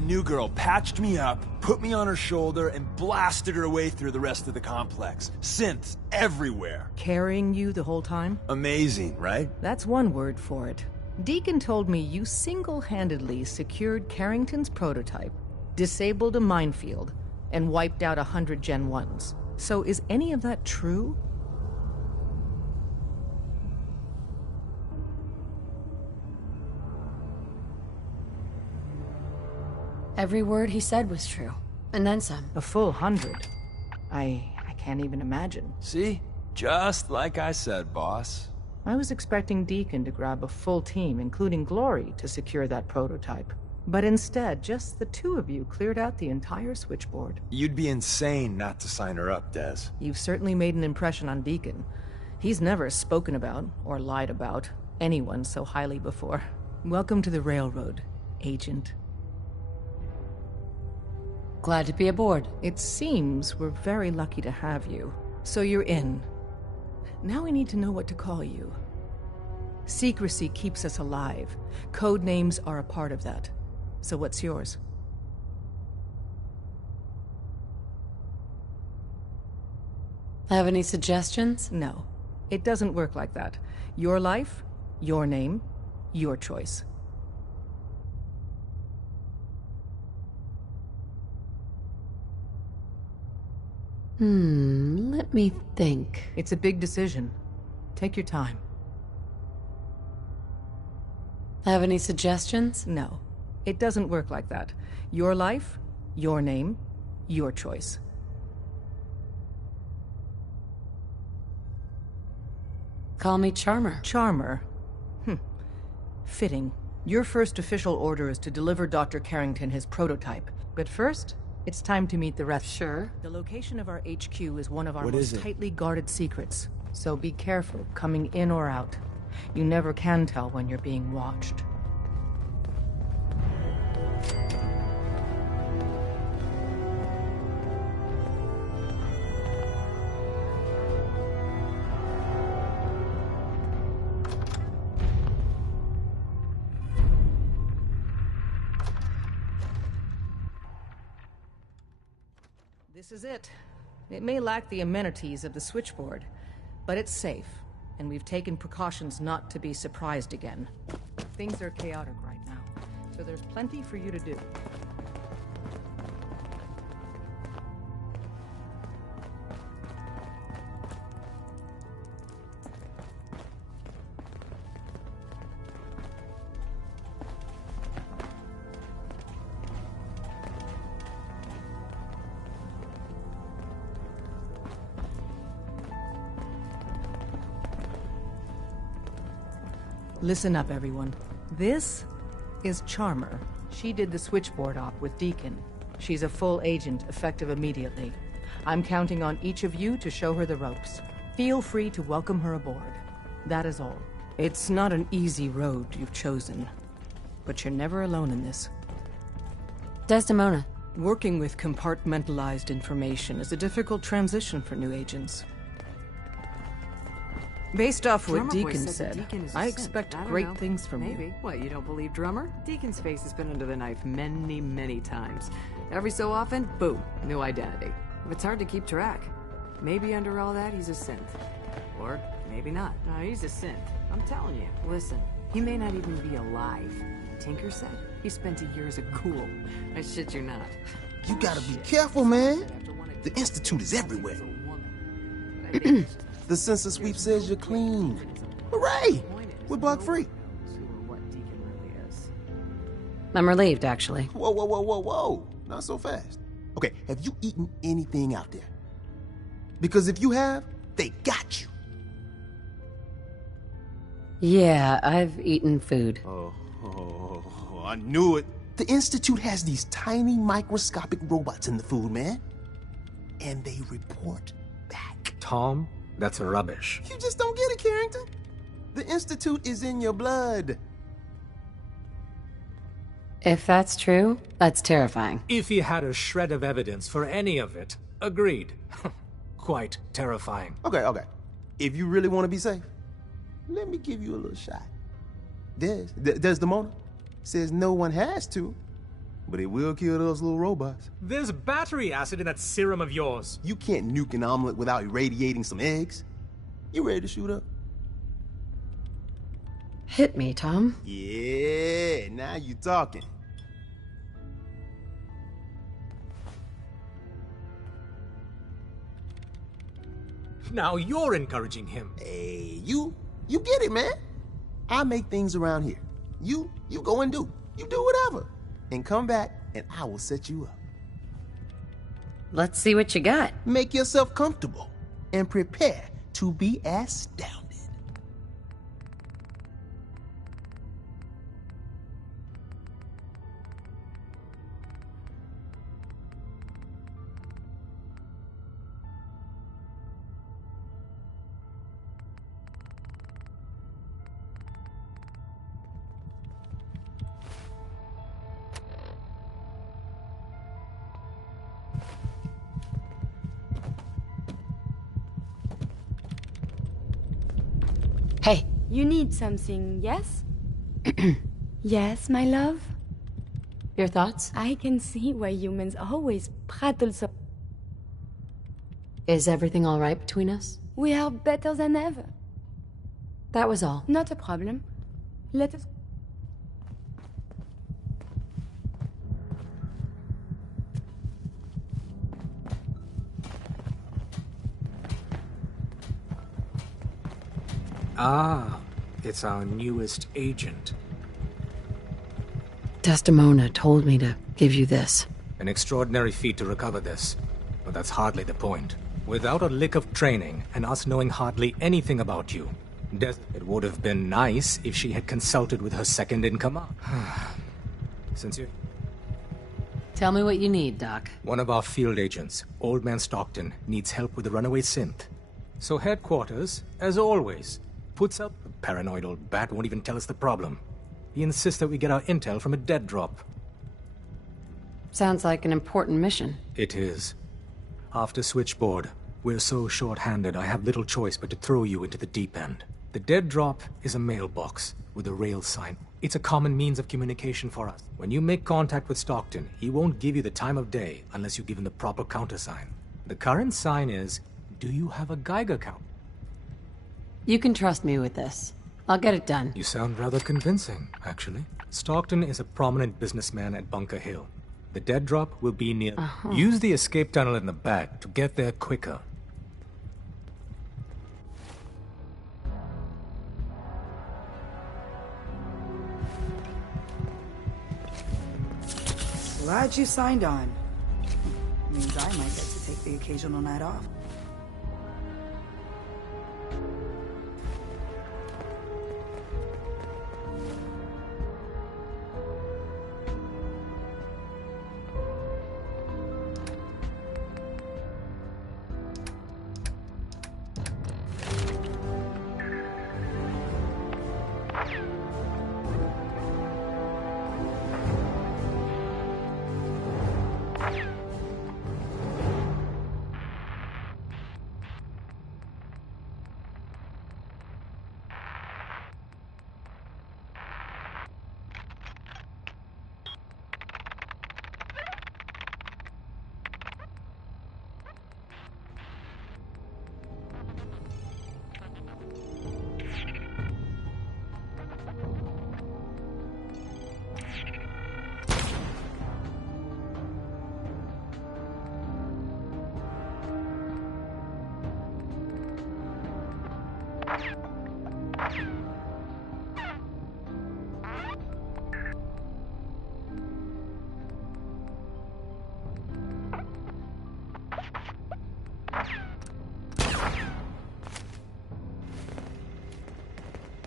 the new girl patched me up, put me on her shoulder, and blasted her way through the rest of the complex. Synths everywhere. Carrying you the whole time? Amazing, right? That's one word for it. Deacon told me you single-handedly secured Carrington's prototype, disabled a minefield, and wiped out 100 Gen 1s. So is any of that true? Every word he said was true. And then some. A full 100. I can't even imagine. See? Just like I said, boss. I was expecting Deacon to grab a full team, including Glory, to secure that prototype. But instead, just the two of you cleared out the entire switchboard. You'd be insane not to sign her up, Des. You've certainly made an impression on Deacon. He's never spoken about, or lied about, anyone so highly before. Welcome to the Railroad, Agent. Glad to be aboard. It seems we're very lucky to have you. So you're in. Now we need to know what to call you. Secrecy keeps us alive. Code names are a part of that. So what's yours? Have any suggestions? No. It doesn't work like that. Your life, your name, your choice. Let me think. It's a big decision. Take your time. Have any suggestions? No. It doesn't work like that. Your life, your name, your choice. Call me Charmer. Charmer? Fitting. Your first official order is to deliver Dr. Carrington his prototype. But first, it's time to meet the rest. Sure. The location of our HQ is one of our What most is it? tightly guarded secrets. So be careful coming in or out. You never can tell when you're being watched. This is it. It may lack the amenities of the switchboard, but it's safe, and we've taken precautions not to be surprised again. Things are chaotic right now, so there's plenty for you to do. Listen up, everyone. This is Charmer. She did the switchboard op with Deacon. She's a full agent, effective immediately. I'm counting on each of you to show her the ropes. Feel free to welcome her aboard. That is all. It's not an easy road you've chosen, but you're never alone in this. Desdemona. Working with compartmentalized information is a difficult transition for new agents. Based off what Drummer Boy Deacon said said, Deacon is a I synth. expect I don't great know. things from Maybe. you. What, you don't believe Drummer? Deacon's face has been under the knife many, many times. Every so often, boom, new identity. It's hard to keep track. Maybe under all that, he's a synth. Or maybe not. No, he's a synth. I'm telling you. Listen, he may not even be alive. Tinker said he spent a year as a ghoul. I shit you not. You gotta be careful, man. The Institute is everywhere. The census sweep says you're clean. Hooray! We're bug free. I'm relieved, actually. Whoa, whoa, whoa, whoa, whoa. Not so fast. Okay, have you eaten anything out there? Because if you have, they got you. Yeah, I've eaten food. Oh, I knew it. The Institute has these tiny microscopic robots in the food, man. And they report back. Tom, that's rubbish. You just don't get it, Carrington. The Institute is in your blood. If that's true, that's terrifying. If he had a shred of evidence for any of it, agreed. Quite terrifying. Okay. If you really want to be safe, let me give you a little shot. Desdemona says no one has to, But it will kill those little robots. There's battery acid in that serum of yours. You can't nuke an omelet without irradiating some eggs. You ready to shoot up? Hit me, Tom. Yeah, now you talking. Now you're encouraging him. Hey, you get it, man. I make things around here. You go and do. You do whatever. And come back, and I will set you up. Let's see what you got. Make yourself comfortable, and prepare to be astounded. Hey, You need something, yes? Yes, my love? your thoughts? I can see why humans always prattle so. Is everything all right between us? We are better than ever. That was all. Not a problem. Let us. Ah, it's our newest agent. Desdemona told me to give you this. An extraordinary feat to recover this. But that's hardly the point. Without a lick of training, and us knowing hardly anything about you, it would have been nice if she had consulted with her second in command. Since you... Tell me what you need, Doc. One of our field agents, Old Man Stockton, needs help with the runaway synth. So headquarters, as always, puts up... The paranoid old bat won't even tell us the problem. He insists that we get our intel from a dead drop. Sounds like an important mission. It is. After Switchboard, we're so short-handed I have little choice but to throw you into the deep end. The dead drop is a mailbox with a rail sign. It's a common means of communication for us. When you make contact with Stockton, he won't give you the time of day unless you give him the proper countersign. The current sign is, do you have a Geiger count? You can trust me with this. I'll get it done. You sound rather convincing, actually. Stockton is a prominent businessman at Bunker Hill. The dead drop will be near... Use the escape tunnel in the back to get there quicker. Glad you signed on. Means I might get to take the occasional night off.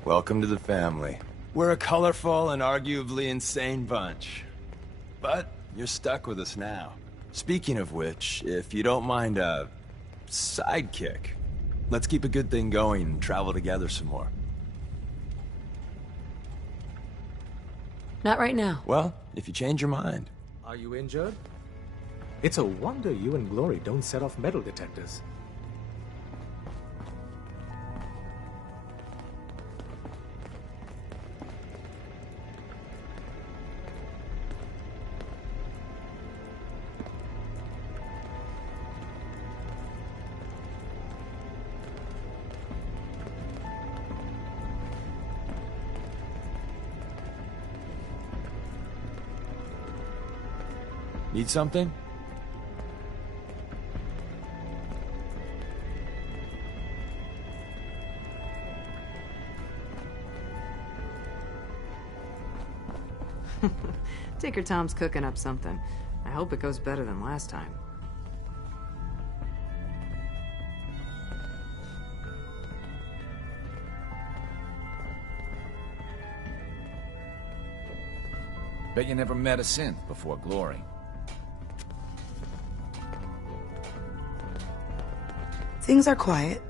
Welcome to the family. We're a colorful and arguably insane bunch. But you're stuck with us now. Speaking of which, if you don't mind a sidekick, let's keep a good thing going and travel together some more. Not right now. Well, if you change your mind. Are you injured? It's a wonder you and Glory don't set off metal detectors. Need something? Tinker Tom's cooking up something. I hope it goes better than last time. Bet you never met a synth before Glory. Things are quiet.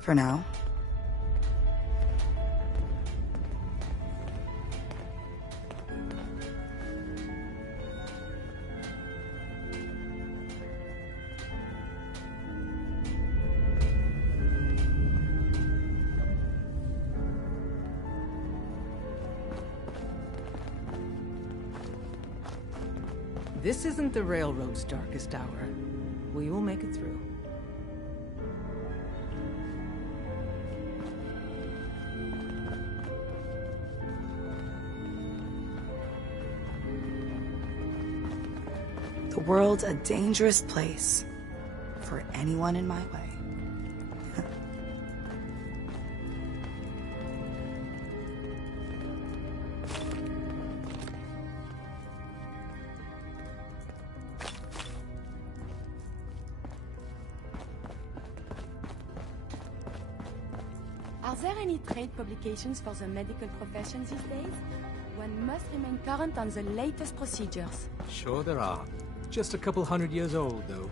For now. This isn't the railroad's darkest hour. We will make it through. The world's a dangerous place for anyone in my way. Are there any trade publications for the medical profession these days? One must remain current on the latest procedures. Sure there are. Just a couple 100 years old, though.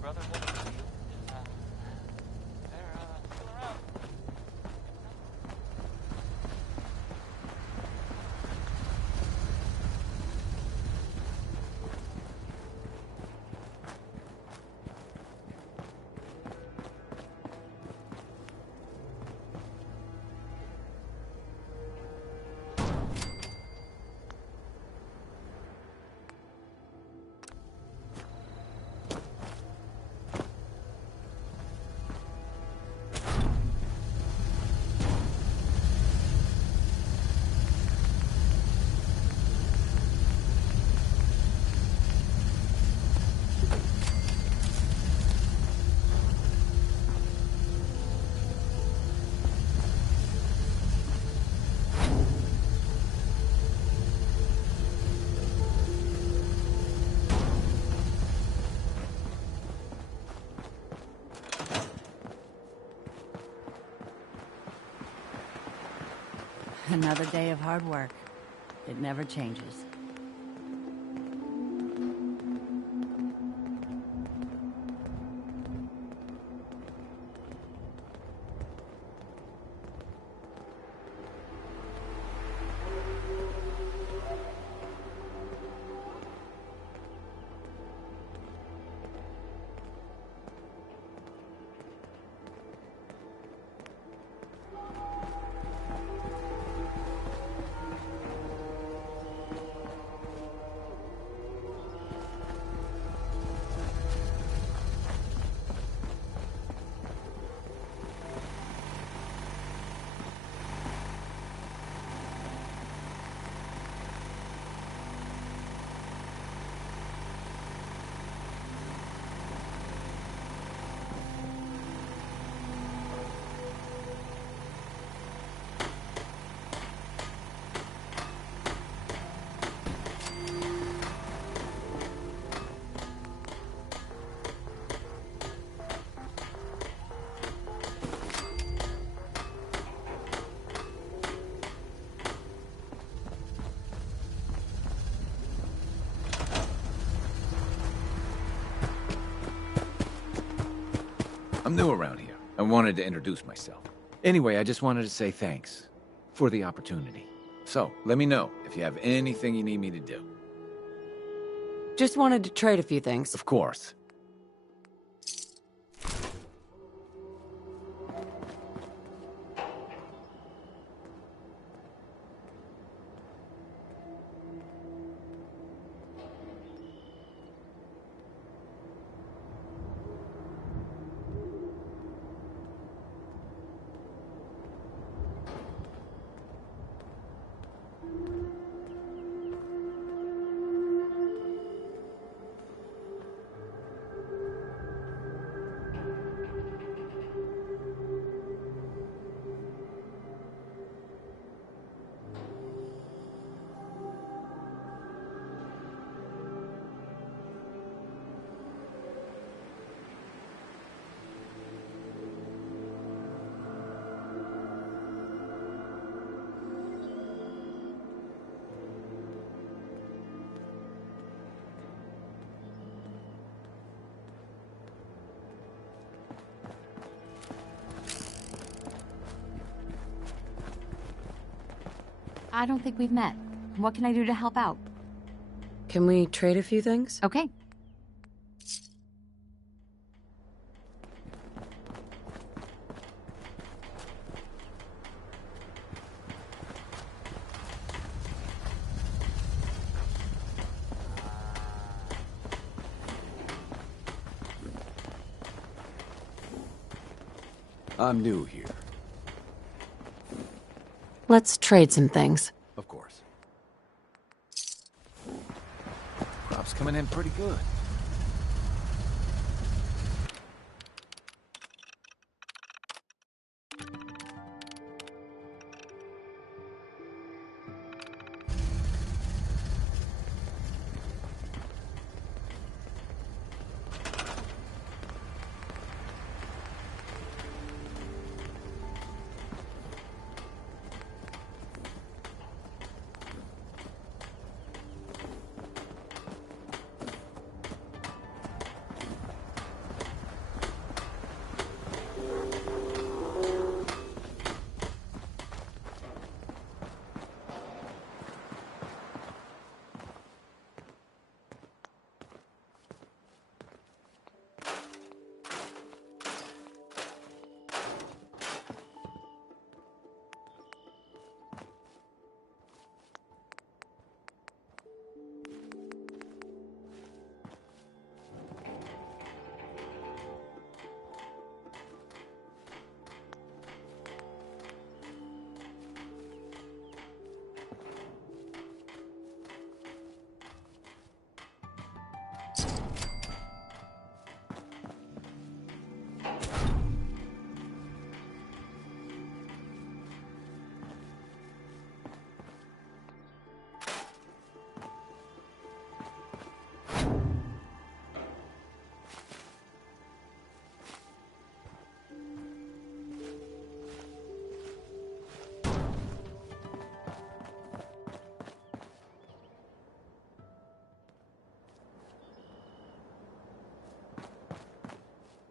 Brotherhood of Steel is, they're, still around. Another day of hard work. It never changes. I'm new around here. I wanted to introduce myself. Anyway, I just wanted to say thanks for the opportunity. So, let me know if you have anything you need me to do. Just wanted to trade a few things. Of course. I don't think we've met. What can I do to help out? Can we trade a few things? Okay. I'm new here. Let's trade some things. Of course. Crop's coming in pretty good.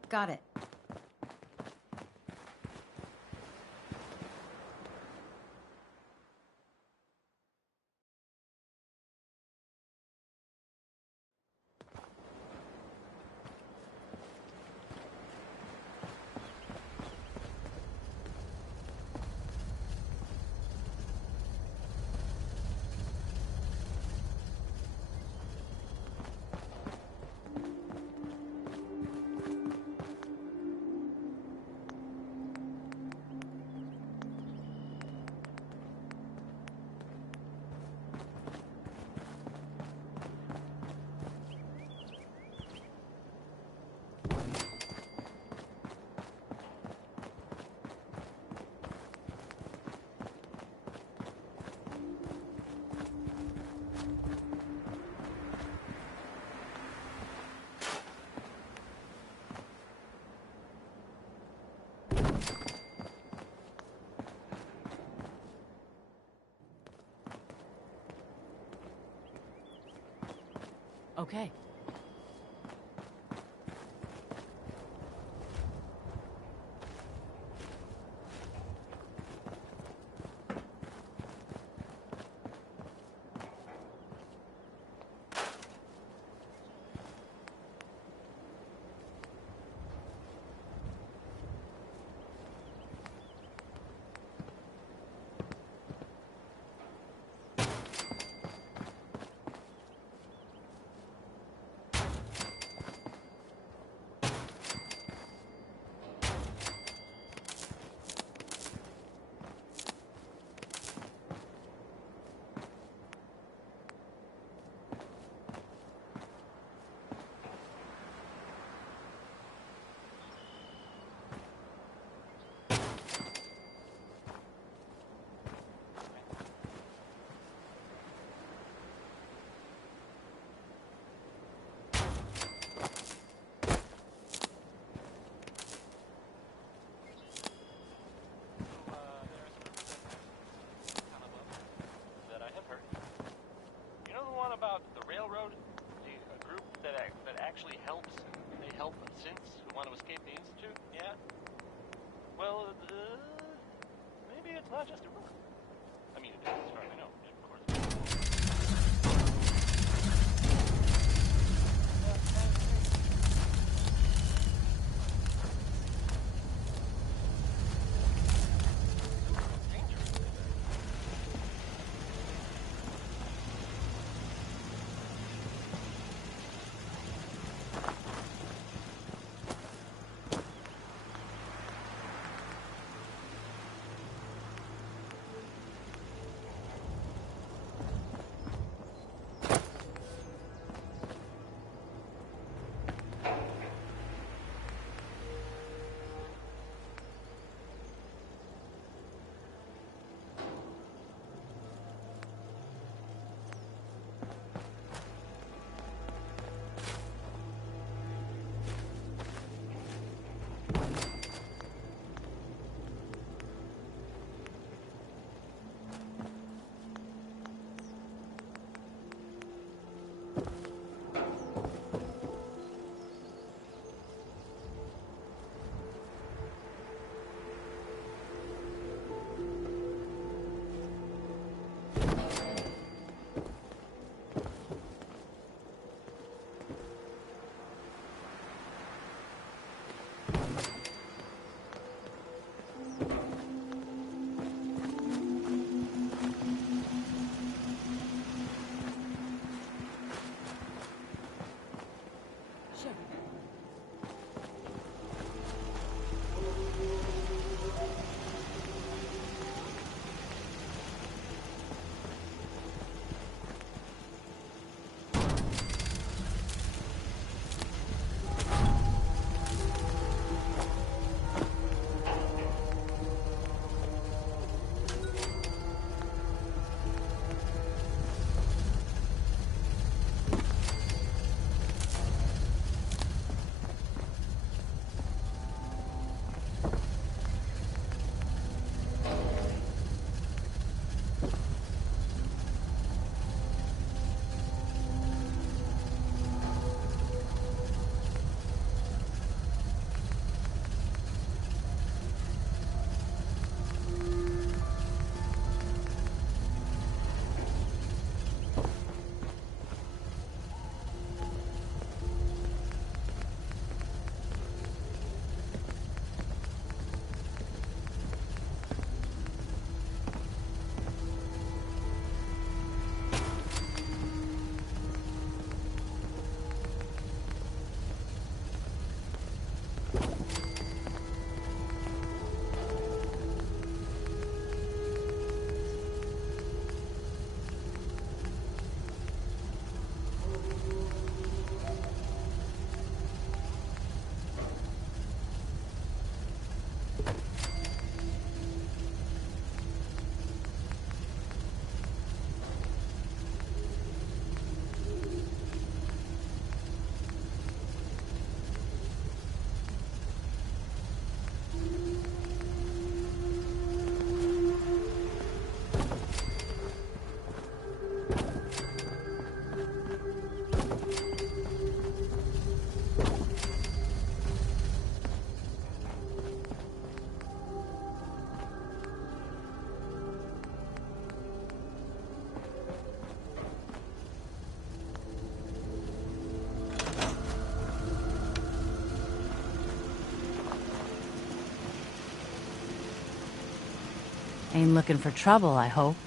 Got it. Okay. About the railroad, a group that actually helps. They help synths who want to escape the Institute. Yeah. Well, maybe it's not just a rumor. I mean, it is as far as I know. Of course. Ain't looking for trouble, I hope.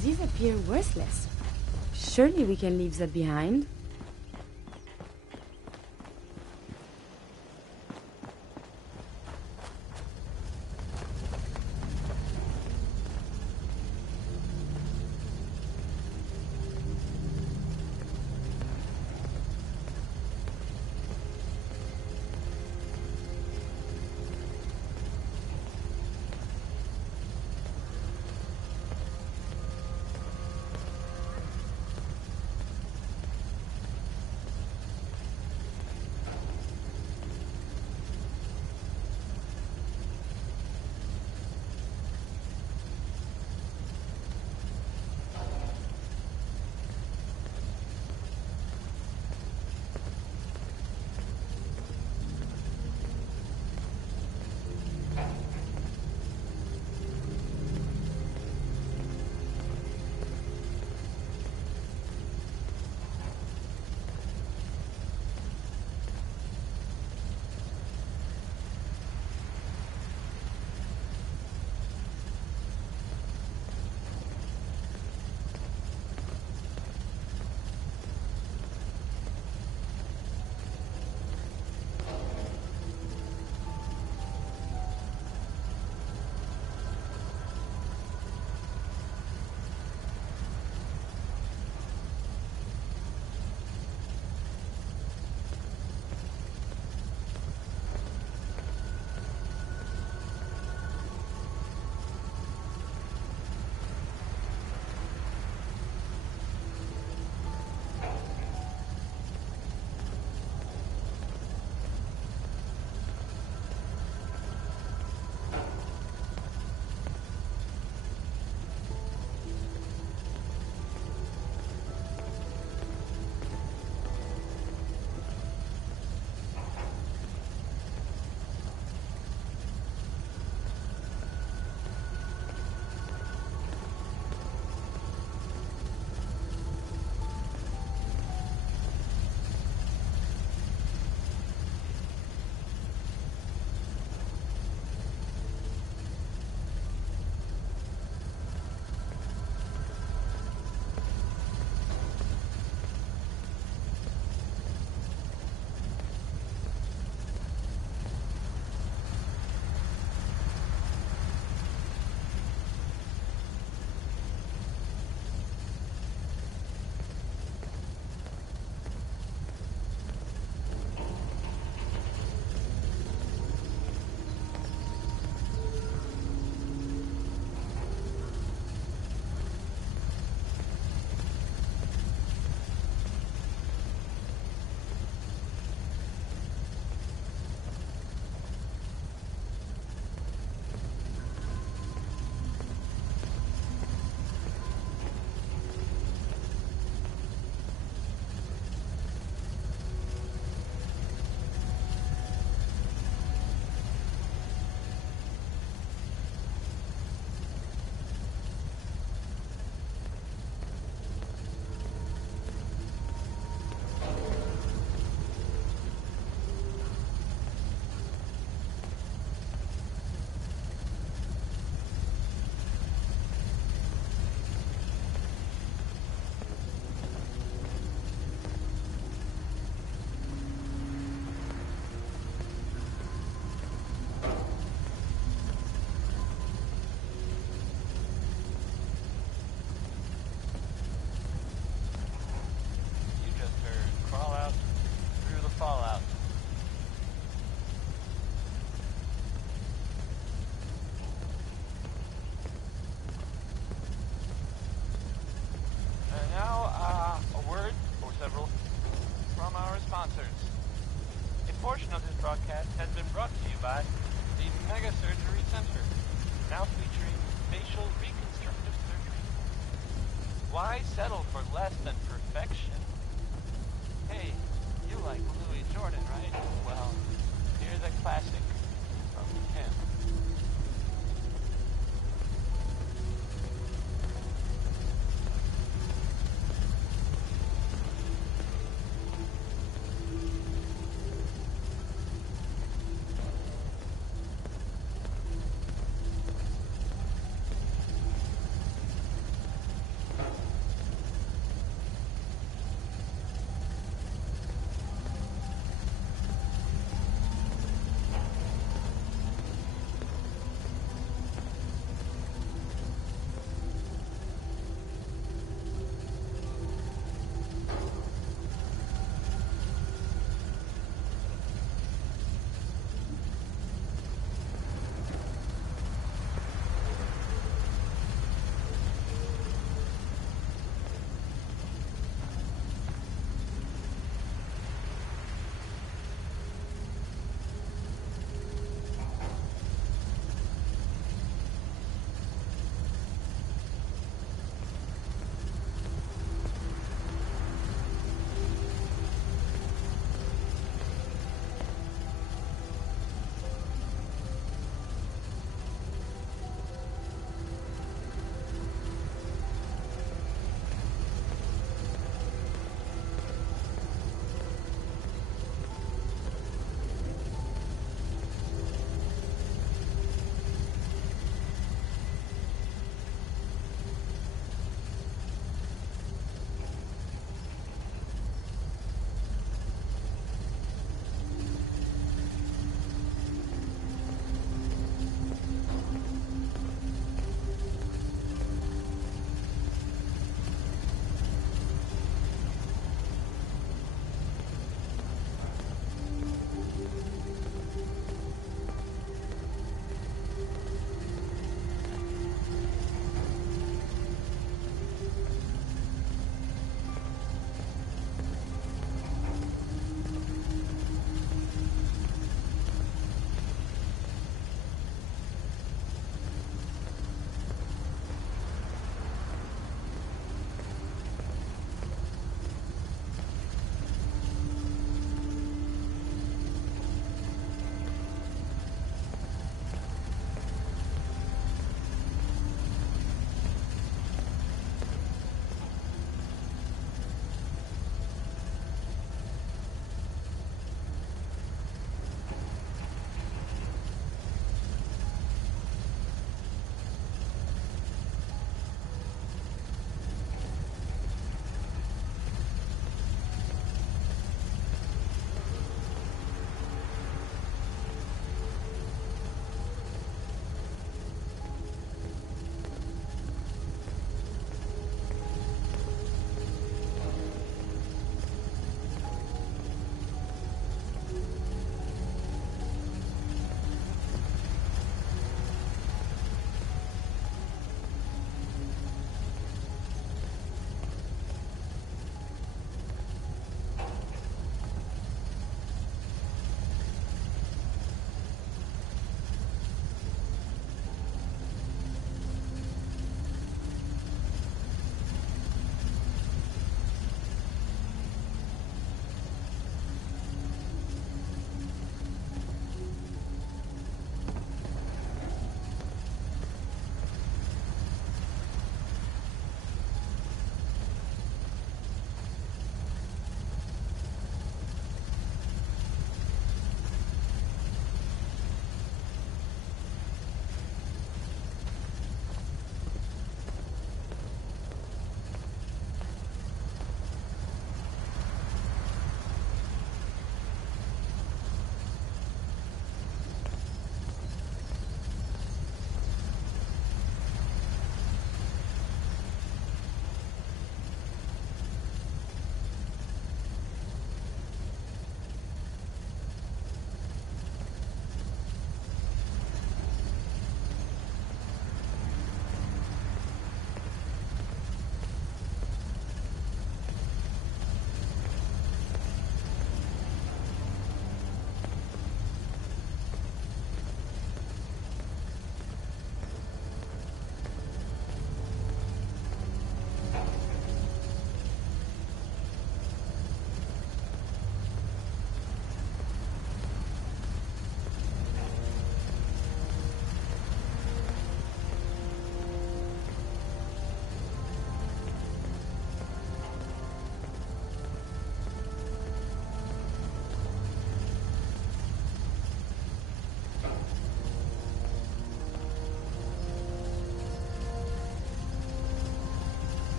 These appear worthless. Surely we can leave that behind. settle for less than perfection. Hey, you like Louis Jordan, right? Well, here's a classic from him.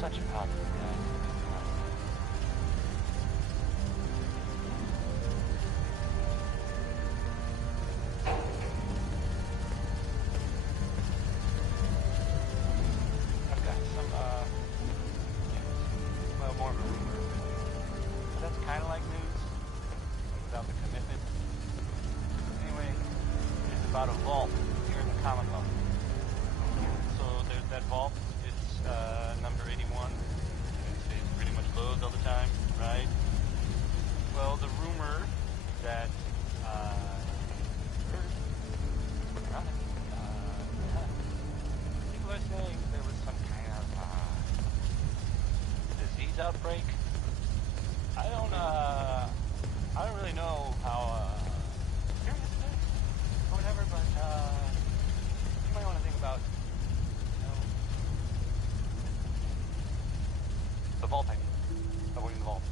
such a positive guy. I've got some, well, more of a rumor. But that's kind of like news, without the commitment. Anyway, it's about a vault here in the Commonwealth. So there's that vault. It's number 81. It stays pretty much closed all the time, right? Well, the rumor that people are saying there was some kind of disease outbreak. I don't really know how serious it is or whatever, but you might want to think about, the vault idea. Avoiding the vault.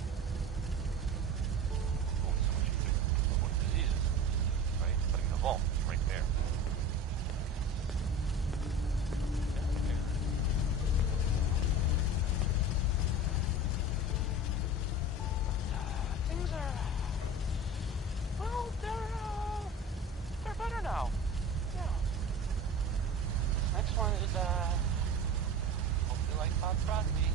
Only so much you can avoid diseases, right? But in the vault, right there. Things are, well, they're better now. Yeah. This next one is, hopefully like Bob Crosby.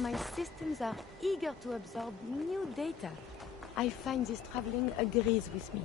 My systems are eager to absorb new data. I find this traveling agrees with me.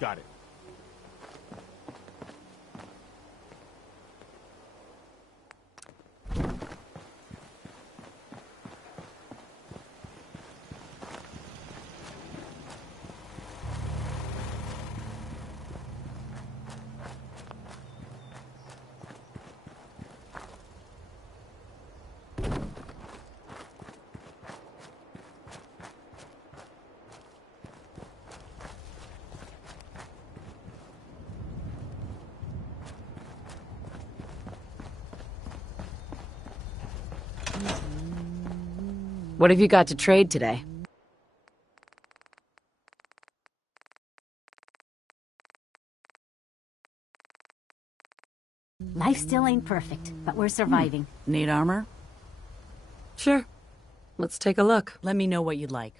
Got it. What have you got to trade today? Life still ain't perfect, but we're surviving. Need armor? Sure. Let's take a look. Let me know what you'd like.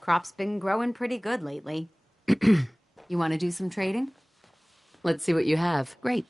Crop's been growing pretty good lately. You want to do some trading? Let's see what you have. Great.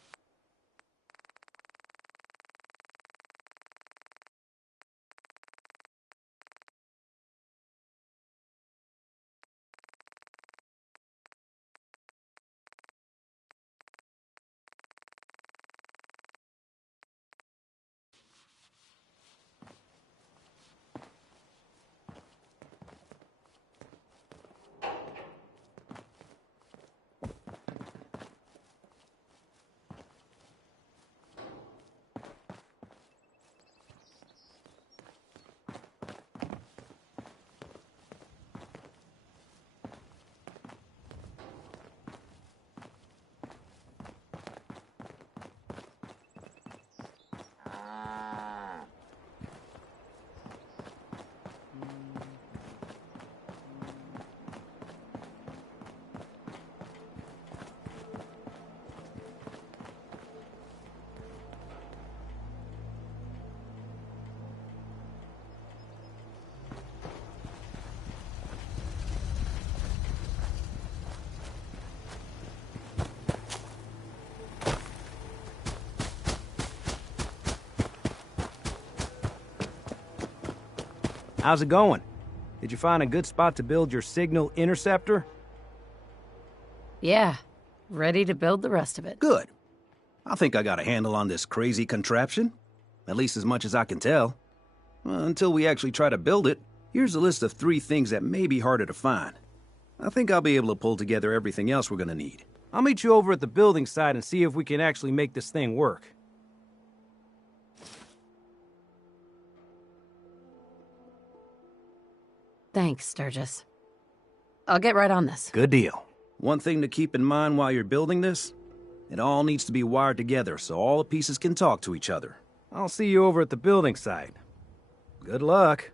How's it going? Did you find a good spot to build your signal interceptor? Yeah. Ready to build the rest of it. Good. I think I got a handle on this crazy contraption. At least as much as I can tell. Until we actually try to build it, here's a list of 3 things that may be harder to find. I think I'll be able to pull together everything else we're gonna need. I'll meet you over at the building site and see if we can actually make this thing work. Thanks, Sturgis. I'll get right on this. Good deal. One thing to keep in mind while you're building this, it all needs to be wired together so all the pieces can talk to each other. I'll see you over at the building site. Good luck.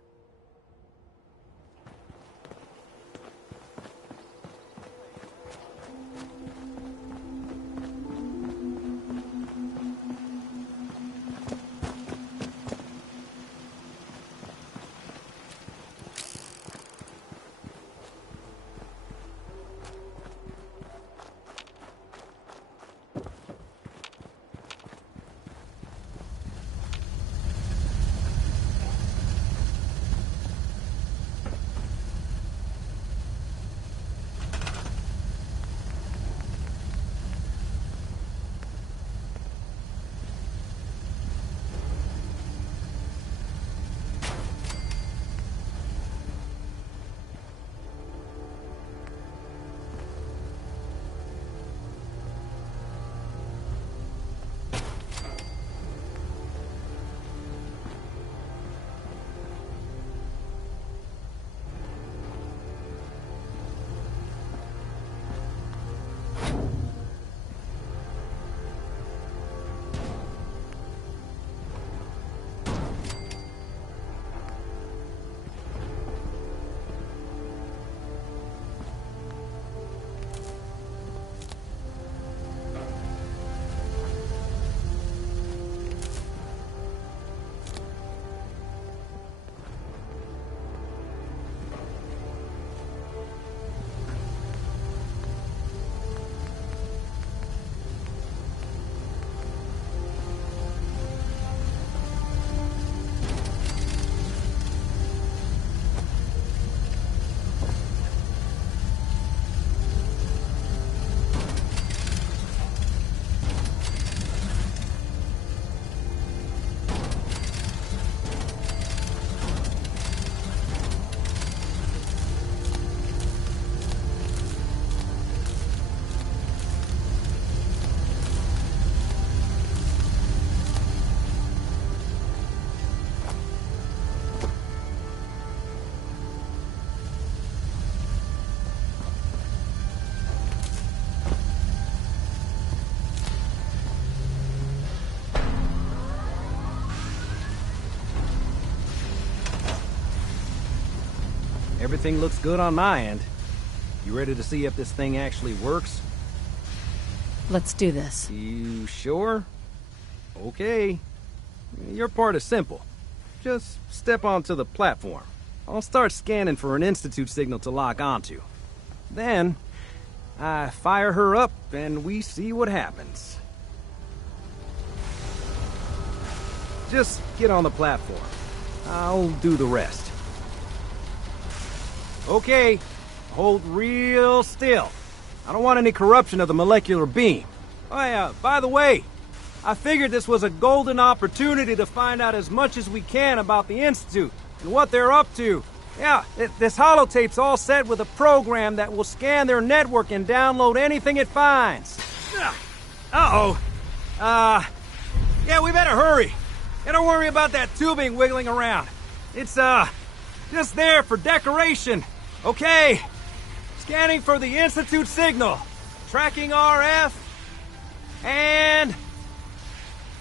Everything looks good on my end. You ready to see if this thing actually works? Let's do this. You sure? Okay. Your part is simple. Just step onto the platform. I'll start scanning for an Institute signal to lock onto. Then, I fire her up and we see what happens. Just get on the platform. I'll do the rest. Okay, hold real still. I don't want any corruption of the molecular beam. Oh yeah, by the way, I figured this was a golden opportunity to find out as much as we can about the Institute and what they're up to. Yeah, this holotape's all set with a program that will scan their network and download anything it finds. Uh-oh. Yeah, we better hurry. And don't worry about that tubing wiggling around. It's, just there for decoration. Okay. Scanning for the Institute signal. Tracking RF. And...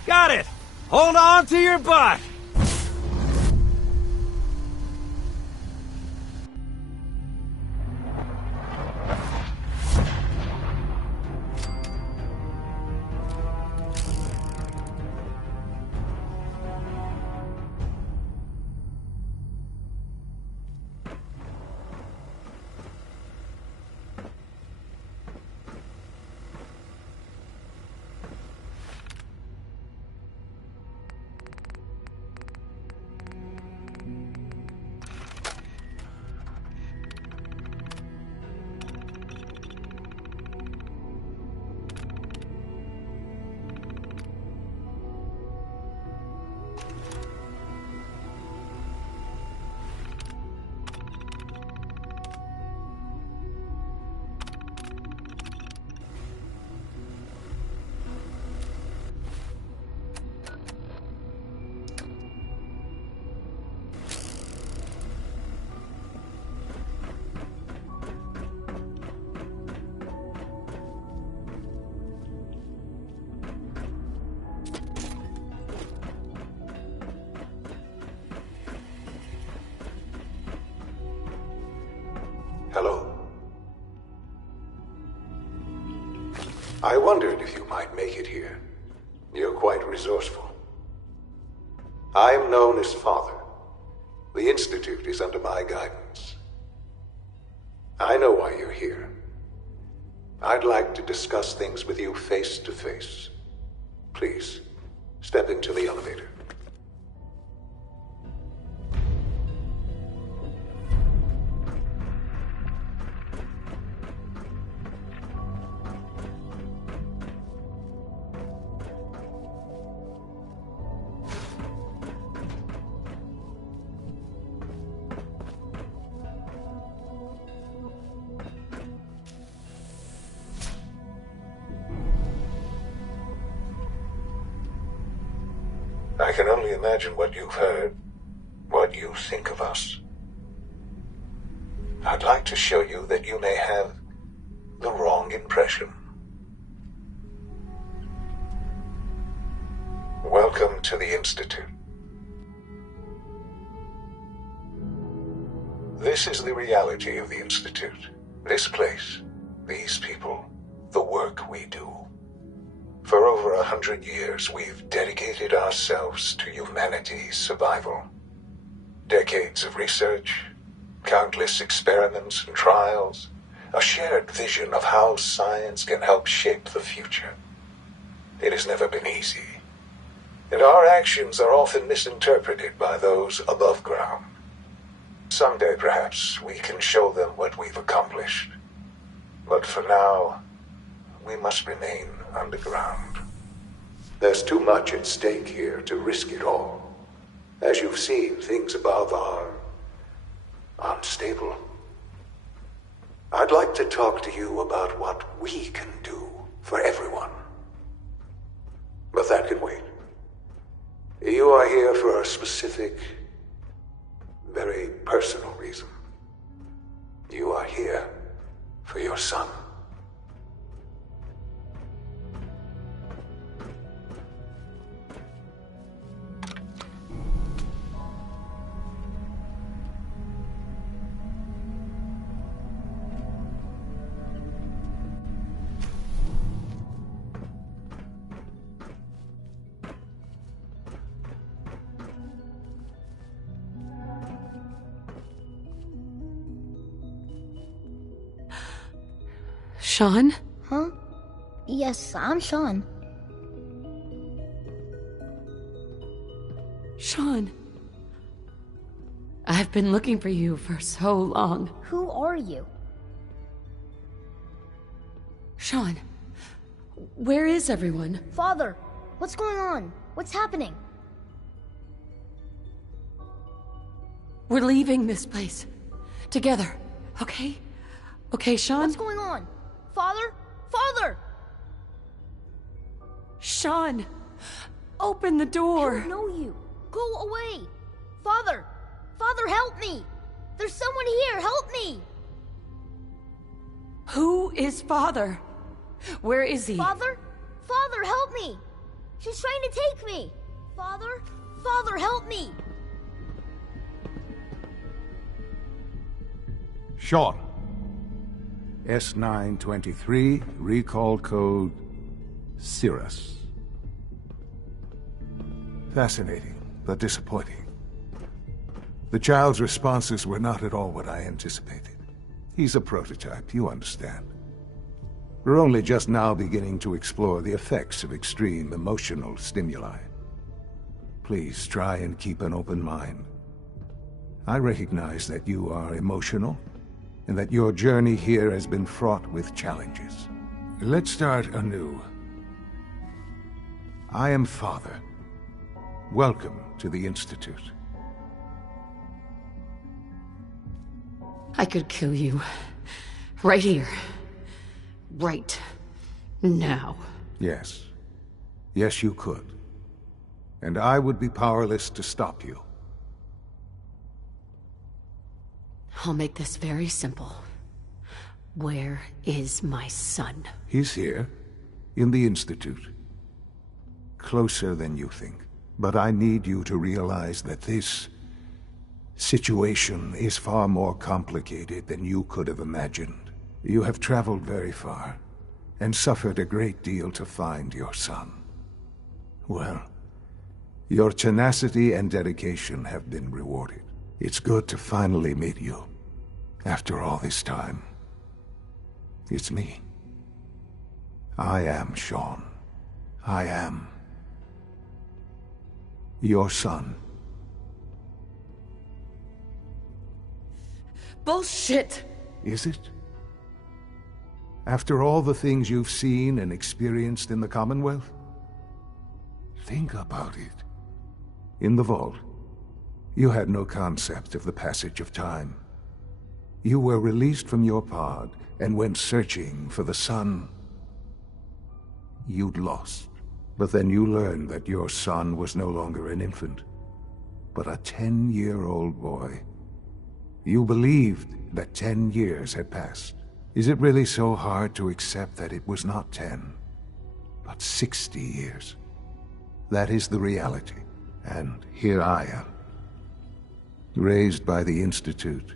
got it. Hold on to your butt. Hello. I wondered if you might make it here. You're quite resourceful. I am known as Father. The Institute is under my guidance. I know why you're here. I'd like to discuss things with you face to face. Please, step into the elevator. I can only imagine what you've heard, what you think of us. I'd like to show you that you may have the wrong impression. Welcome to the Institute. This is the reality of the Institute. This place, these people, the work we do. For over 100 years, we've dedicated ourselves to humanity's survival. Decades of research, countless experiments and trials, a shared vision of how science can help shape the future. It has never been easy, and our actions are often misinterpreted by those above ground. Someday, perhaps, we can show them what we've accomplished. But for now, we must remain underground. There's too much at stake here to risk it all. As you've seen, things above are unstable. I'd like to talk to you about what we can do for everyone. But that can wait. You are here for a specific, very personal reason. You are here for your son. Sean? Huh? Yes, I'm Sean. Sean. I've been looking for you for so long. Who are you? Sean, where is everyone? Father, what's going on? What's happening? We're leaving this place. Together, okay? Okay, Sean? What's going on? Father? Father! Sean! Open the door! I don't know you. Go away! Father! Father, help me! There's someone here! Help me! Who is Father? Where is he? Father? Father, help me! She's trying to take me! Father? Father, help me! Sean. S923, recall code Cirrus. Fascinating, but disappointing. The child's responses were not at all what I anticipated. He's a prototype, you understand. We're only just now beginning to explore the effects of extreme emotional stimuli. Please try and keep an open mind. I recognize that you are emotional, and that your journey here has been fraught with challenges. Let's start anew. I am Father. Welcome to the Institute. I could kill you. Right here. Right now. Yes. Yes, you could. And I would be powerless to stop you. I'll make this very simple. Where is my son? He's here, in the Institute. Closer than you think. But I need you to realize that this situation is far more complicated than you could have imagined. You have traveled very far, and suffered a great deal to find your son. Well, your tenacity and dedication have been rewarded. It's good to finally meet you. After all this time. It's me. I am Sean. I am your son. Bullshit! Is it? After all the things you've seen and experienced in the Commonwealth? Think about it. In the vault, you had no concept of the passage of time. You were released from your pod and went searching for the son you'd lost. But then you learned that your son was no longer an infant, but a 10-year-old boy. You believed that 10 years had passed. Is it really so hard to accept that it was not 10, but 60 years? That is the reality, and here I am, raised by the Institute,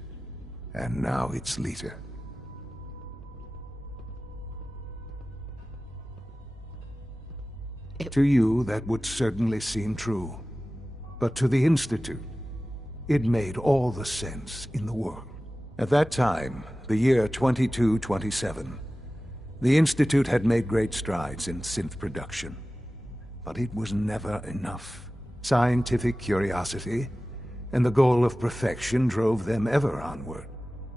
and now its leader. To you, that would certainly seem true. But to the Institute, it made all the sense in the world. At that time, the year 2227, the Institute had made great strides in synth production. But it was never enough. Scientific curiosity and the goal of perfection drove them ever onward.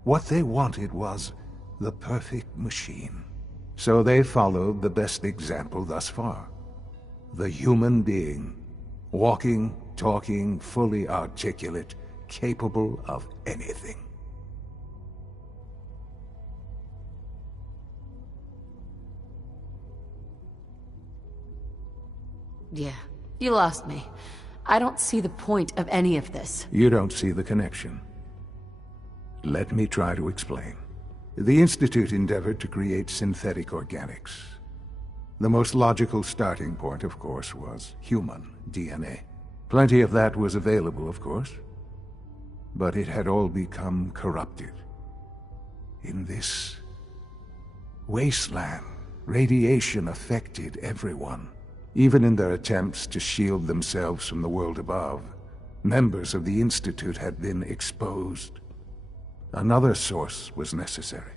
What they wanted was the perfect machine. So they followed the best example thus far. The human being, walking, talking, fully articulate, capable of anything. Yeah, you lost me. I don't see the point of any of this. You don't see the connection. Let me try to explain. The Institute endeavored to create synthetic organics. The most logical starting point, of course, was human DNA. Plenty of that was available, of course. But it had all become corrupted. In this wasteland, radiation affected everyone. Even in their attempts to shield themselves from the world above, members of the Institute had been exposed. Another source was necessary.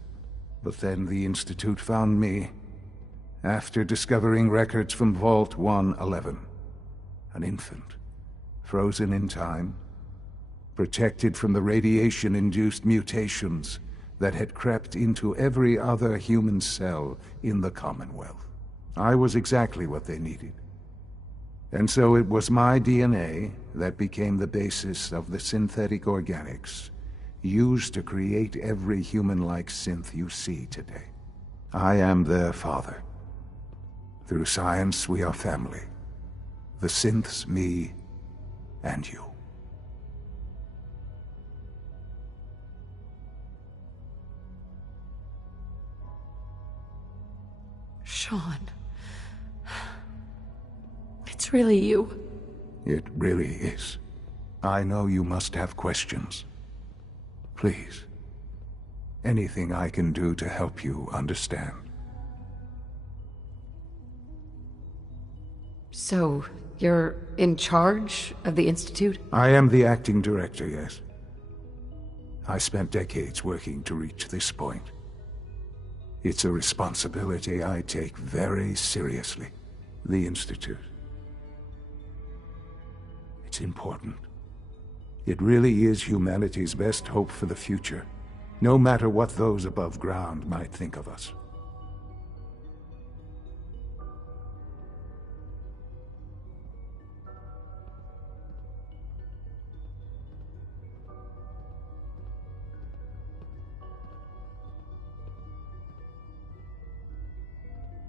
But then the Institute found me after discovering records from Vault 111. An infant, frozen in time, protected from the radiation-induced mutations that had crept into every other human cell in the Commonwealth. I was exactly what they needed. And so it was my DNA that became the basis of the synthetic organics used to create every human-like synth you see today. I am their father. Through science, we are family. The synths, me, and you. Sean. It's really you. It really is. I know you must have questions. Please. Anything I can do to help you understand. So, you're in charge of the Institute? I am the acting director, yes. I spent decades working to reach this point. It's a responsibility I take very seriously. The Institute. It's important. It really is humanity's best hope for the future, no matter what those above ground might think of us.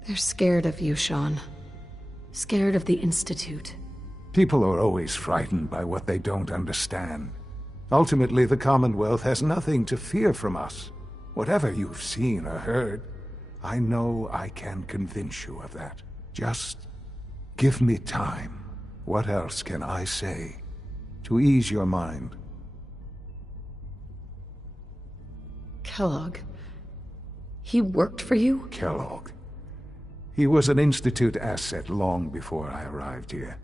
They're scared of you, Sean. Scared of the Institute. People are always frightened by what they don't understand. Ultimately, the Commonwealth has nothing to fear from us. Whatever you've seen or heard, I know I can convince you of that. Just give me time. What else can I say to ease your mind? Kellogg. He worked for you? Kellogg. He was an Institute asset long before I arrived here.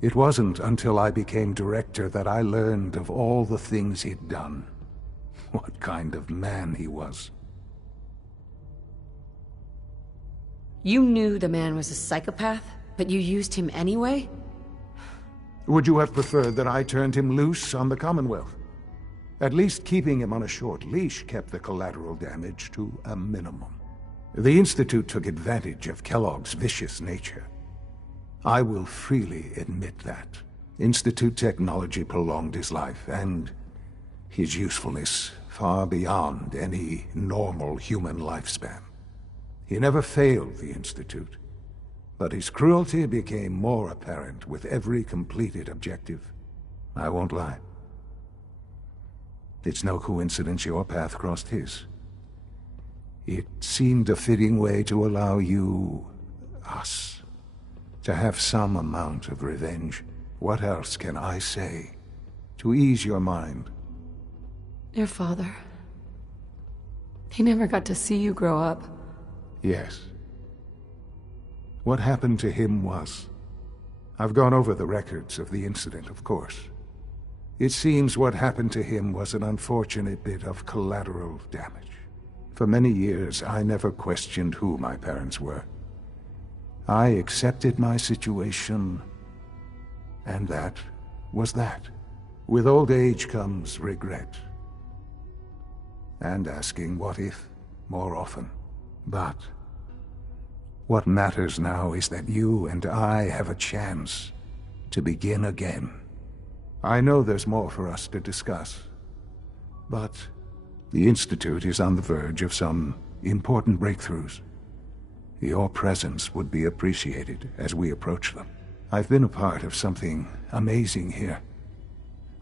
It wasn't until I became director that I learned of all the things he'd done. What kind of man he was. You knew the man was a psychopath, but you used him anyway? Would you have preferred that I turned him loose on the Commonwealth? At least keeping him on a short leash kept the collateral damage to a minimum. The Institute took advantage of Kellogg's vicious nature. I will freely admit that. Institute technology prolonged his life, and his usefulness far beyond any normal human lifespan. He never failed the Institute, but his cruelty became more apparent with every completed objective. I won't lie. It's no coincidence your path crossed his. It seemed a fitting way to allow you, us, to have some amount of revenge. What else can I say to ease your mind? Your father. He never got to see you grow up. Yes. What happened to him was... I've gone over the records of the incident, of course. It seems what happened to him was an unfortunate bit of collateral damage. For many years, I never questioned who my parents were. I accepted my situation, and that was that. With old age comes regret. And asking what if more often. But what matters now is that you and I have a chance to begin again. I know there's more for us to discuss, but the Institute is on the verge of some important breakthroughs. Your presence would be appreciated as we approach them. I've been a part of something amazing here.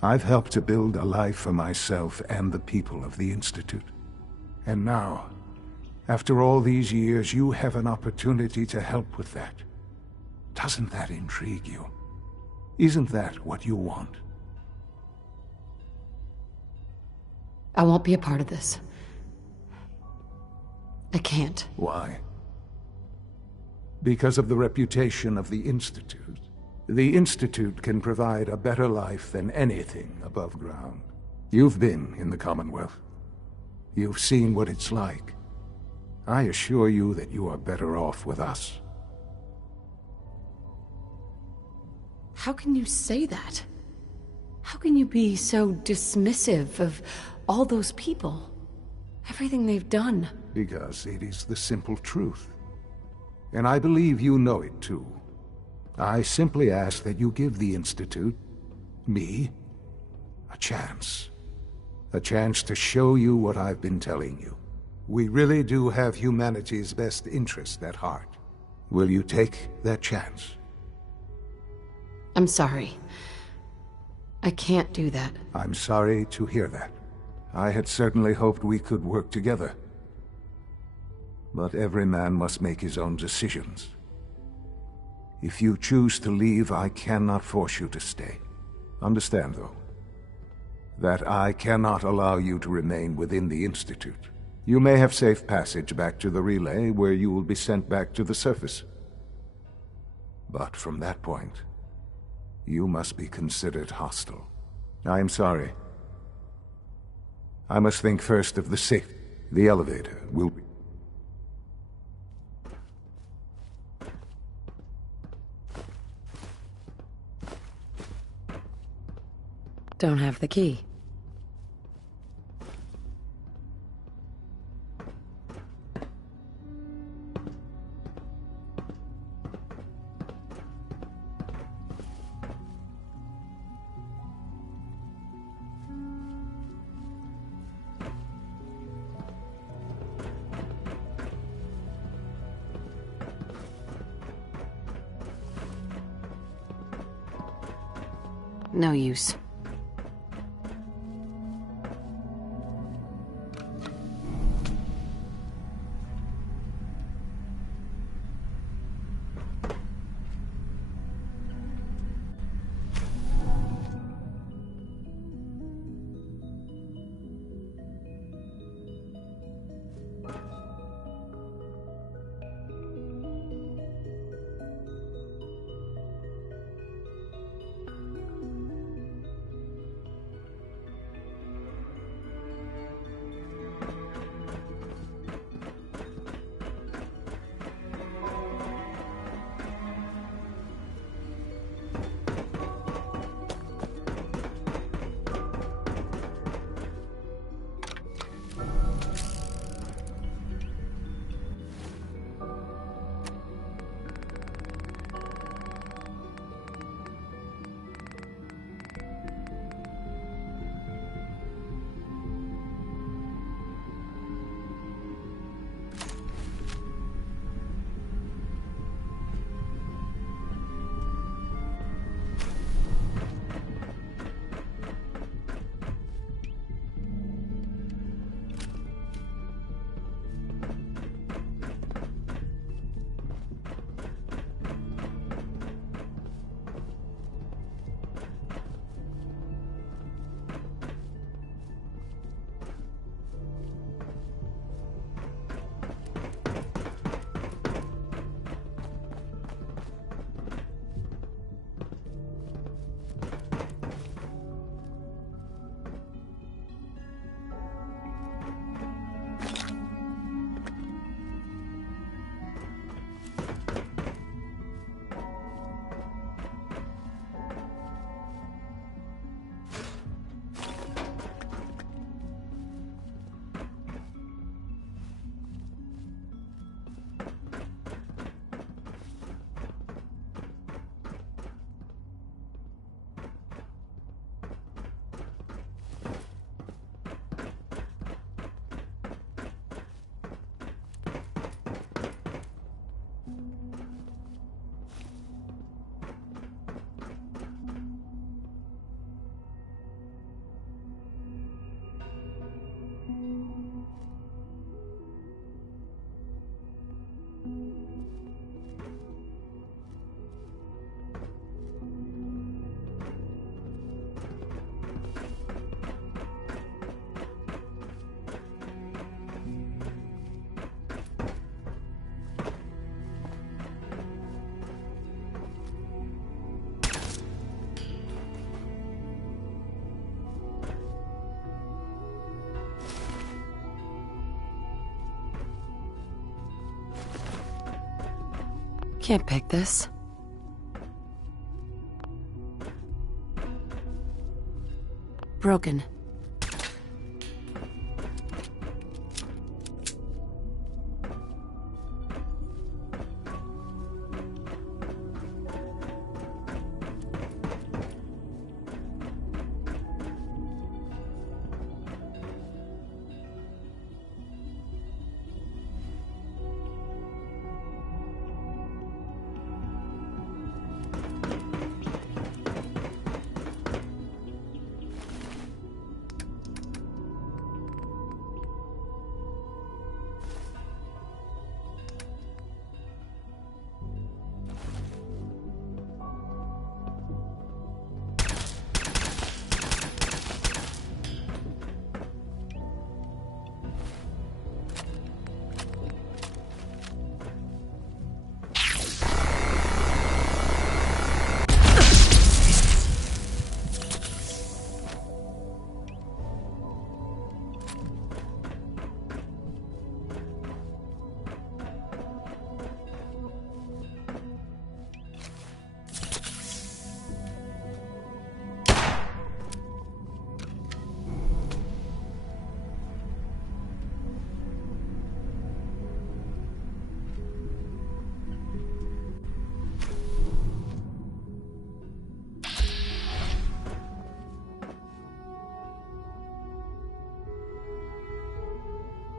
I've helped to build a life for myself and the people of the Institute. And now, after all these years, you have an opportunity to help with that. Doesn't that intrigue you? Isn't that what you want? I won't be a part of this. I can't. Why? Because of the reputation of the Institute. The Institute can provide a better life than anything above ground. You've been in the Commonwealth. You've seen what it's like. I assure you that you are better off with us. How can you say that? How can you be so dismissive of all those people? Everything they've done? Because it is the simple truth. And I believe you know it too. I simply ask that you give the Institute, me, a chance. A chance to show you what I've been telling you. We really do have humanity's best interest at heart. Will you take that chance? I'm sorry. I can't do that. I'm sorry to hear that. I had certainly hoped we could work together. But every man must make his own decisions. If you choose to leave, I cannot force you to stay. Understand, though, that I cannot allow you to remain within the Institute. You may have safe passage back to the relay, where you will be sent back to the surface. But from that point, you must be considered hostile. I am sorry. I must think first of the safety. The elevator will be... Don't have the key. No use. can't pick this. Broken.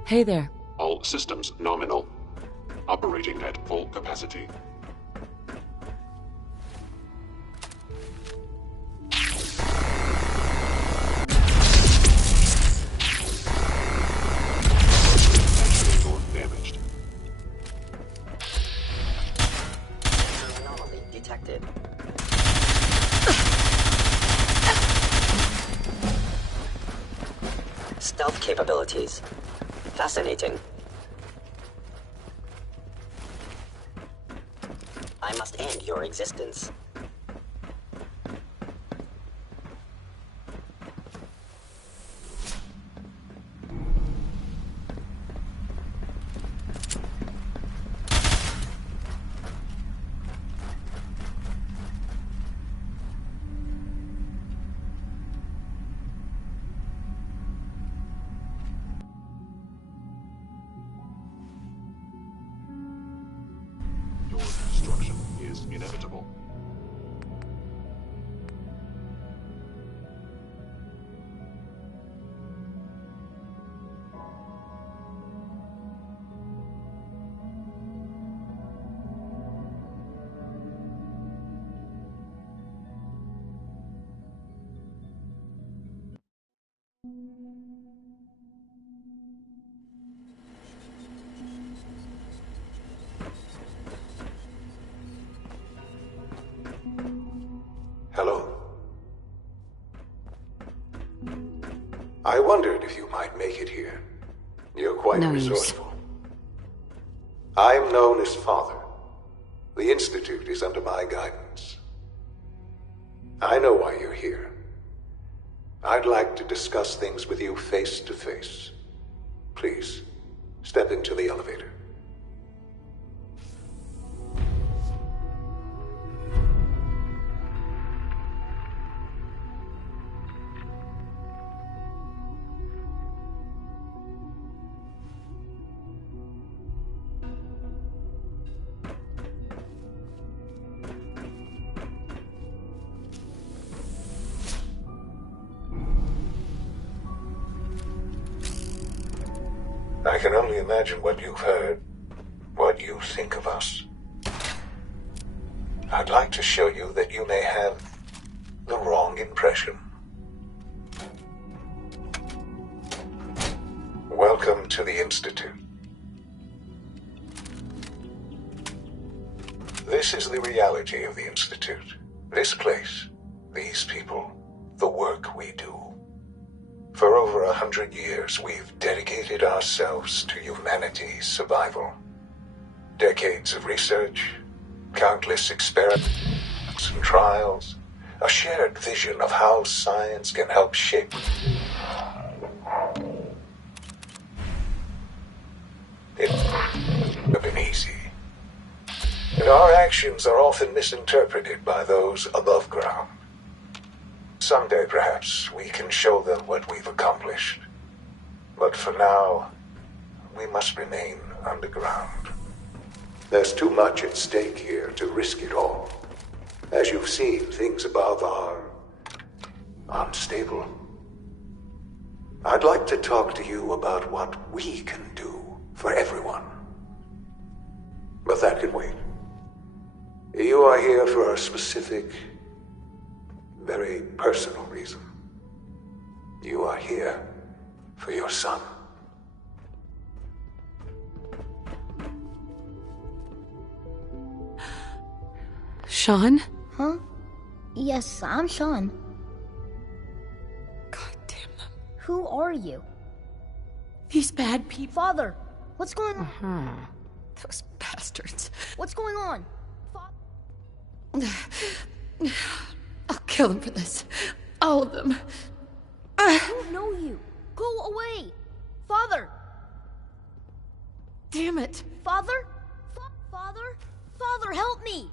Hey there. All systems nominal. Operating at full capacity. Accelerator damaged. Anomaly detected. Stealth capabilities. Fascinating. I must end your existence. Your destruction is inevitable. Hello? I wondered if you might make it here. You're quite No use. resourceful. I'm known as Father. The Institute is under my guidance. I know why you're here. I'd like to discuss things with you face to face. Please, step into the elevator. I can only imagine what you've heard, what you think of us. I'd like to show you that you may have the wrong impression. Welcome to the Institute. This is the reality of the Institute. This place, these people, the work we do. For over 100 years, we've dedicated ourselves to humanity's survival. Decades of research, countless experiments and trials, a shared vision of how science can help shape. It would have been easy. And our actions are often misinterpreted by those above ground. Someday, perhaps, we can show them what we've accomplished. But for now, we must remain underground. There's too much at stake here to risk it all. As you've seen, things above are unstable. I'd like to talk to you about what we can do for everyone. But that can wait. You are here for a specific, very personal reason. You are here for your son. Sean? Huh? Yes, I'm Sean. God damn them. Who are you? These bad people. Father, what's going on? Those bastards. What's going on? I'll kill them for this. All of them. I don't know you. Go away. Father! Damn it. Father? Father? Father, help me!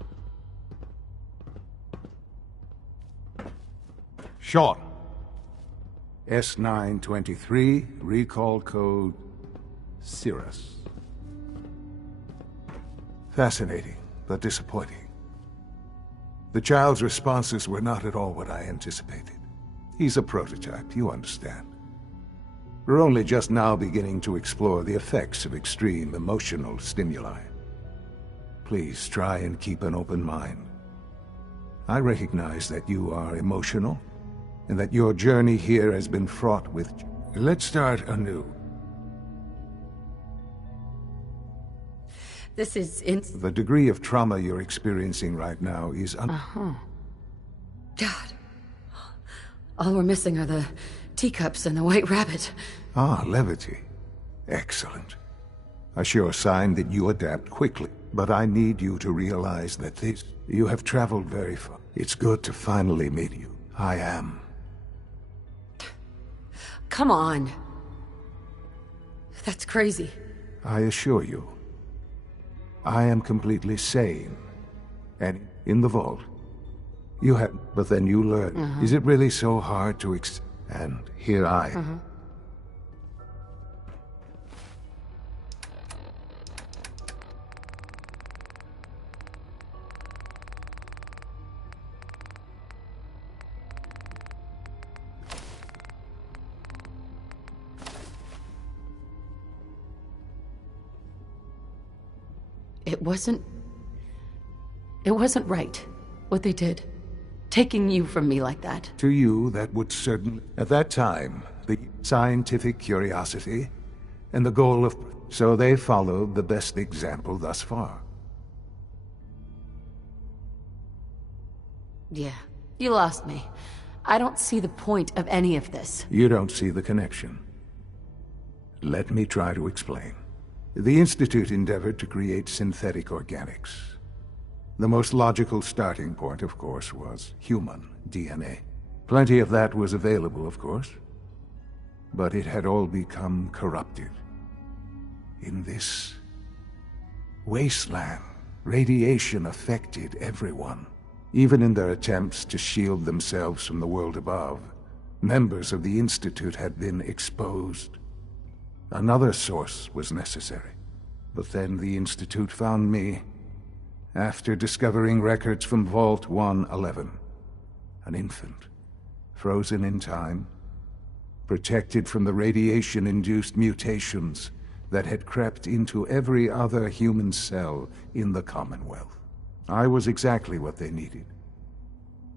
Sean. S923, recall code Cirrus. Fascinating, but disappointing. The child's responses were not at all what I anticipated. He's a prototype, you understand. We're only just now beginning to explore the effects of extreme emotional stimuli. Please try and keep an open mind. I recognize that you are emotional, and that your journey here has been fraught with... Let's start anew. This is The degree of trauma you're experiencing right now is God. All we're missing are the teacups and the white rabbit. Ah, levity. Excellent. A sure sign that you adapt quickly. But I need you to realize that you have traveled very far. It's good to finally meet you. I am. Come on. That's crazy. I assure you, I am completely sane. And in the vault, you have... But then you learn. Is it really so hard to And here I... It wasn't right, what they did. Taking you from me like that. To you, that would certainly... At that time, the scientific curiosity and the goal of... So they followed the best example thus far. Yeah, you lost me. I don't see the point of any of this. You don't see the connection. Let me try to explain. The Institute endeavored to create synthetic organics. The most logical starting point, of course, was human DNA. Plenty of that was available, of course. But it had all become corrupted. In this wasteland, radiation affected everyone. Even in their attempts to shield themselves from the world above, members of the Institute had been exposed. Another source was necessary. But then the Institute found me, after discovering records from Vault 111. An infant, frozen in time, protected from the radiation-induced mutations that had crept into every other human cell in the Commonwealth. I was exactly what they needed.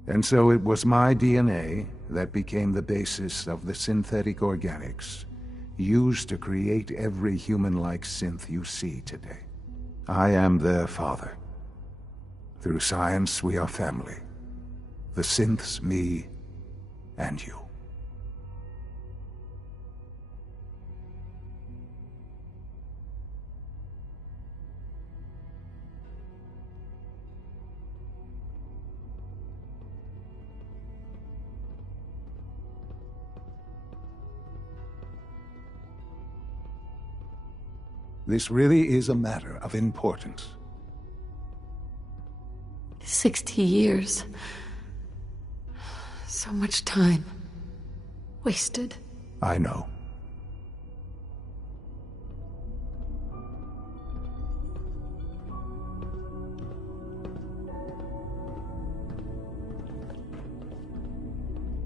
And so it was my DNA that became the basis of the synthetic organics used to create every human-like synth you see today. I am their father. Through science, we are family. The synths, me, and you. This really is a matter of importance. 60 years. So much time. Wasted. I know.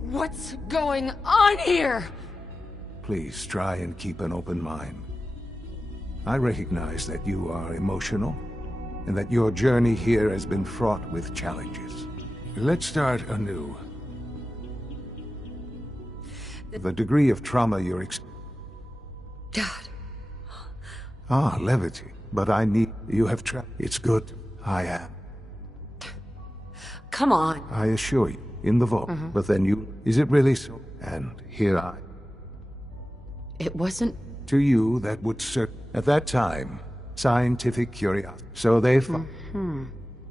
What's going on here? Please try and keep an open mind. I recognize that you are emotional, and that your journey here has been fraught with challenges. Let's start anew. The degree of trauma you're God. Levity. But I need... You have It's good. I am. Come on. I assure you, in the vault. But then you... Is it really so? And here I... It wasn't... To you, that would at that time, scientific curiosity. So they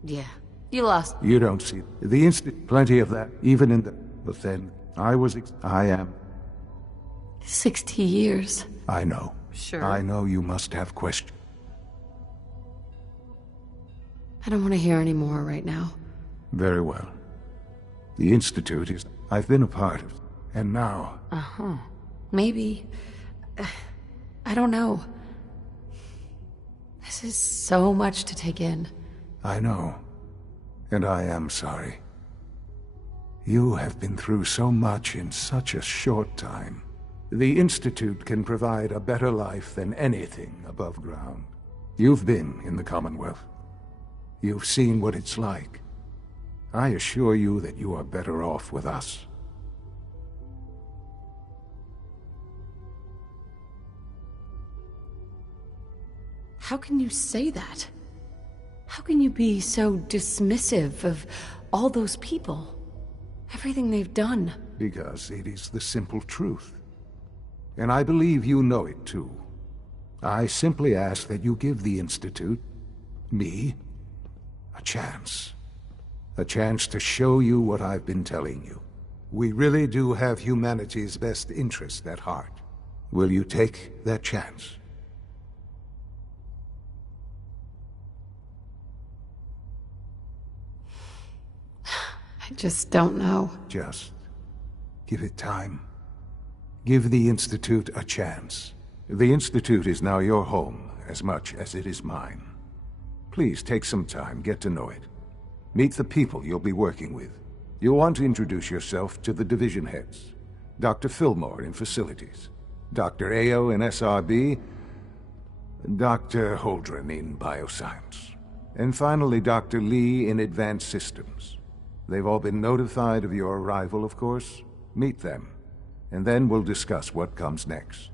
Yeah. You lost. You don't see the instant. Plenty of that, even in the... But then, I am... 60 years. I know. Sure. I know you must have questions. I don't want to hear any more right now. Very well. The Institute is... I've been a part of... And now... Maybe... I don't know. This is so much to take in. I know. And I am sorry. You have been through so much in such a short time. The Institute can provide a better life than anything above ground. You've been in the Commonwealth. You've seen what it's like. I assure you that you are better off with us. How can you say that? How can you be so dismissive of all those people? Everything they've done? Because it is the simple truth. And I believe you know it too. I simply ask that you give the Institute, me, a chance. A chance to show you what I've been telling you. We really do have humanity's best interest at heart. Will you take that chance? I just don't know. Just give it time. Give the Institute a chance. The Institute is now your home as much as it is mine. Please take some time, get to know it. Meet the people you'll be working with. You'll want to introduce yourself to the division heads. Dr. Fillmore in Facilities, Dr. Ayo in SRB, Dr. Holdren in Bioscience, and finally Dr. Lee in Advanced Systems. They've all been notified of your arrival, of course. Meet them, and then we'll discuss what comes next.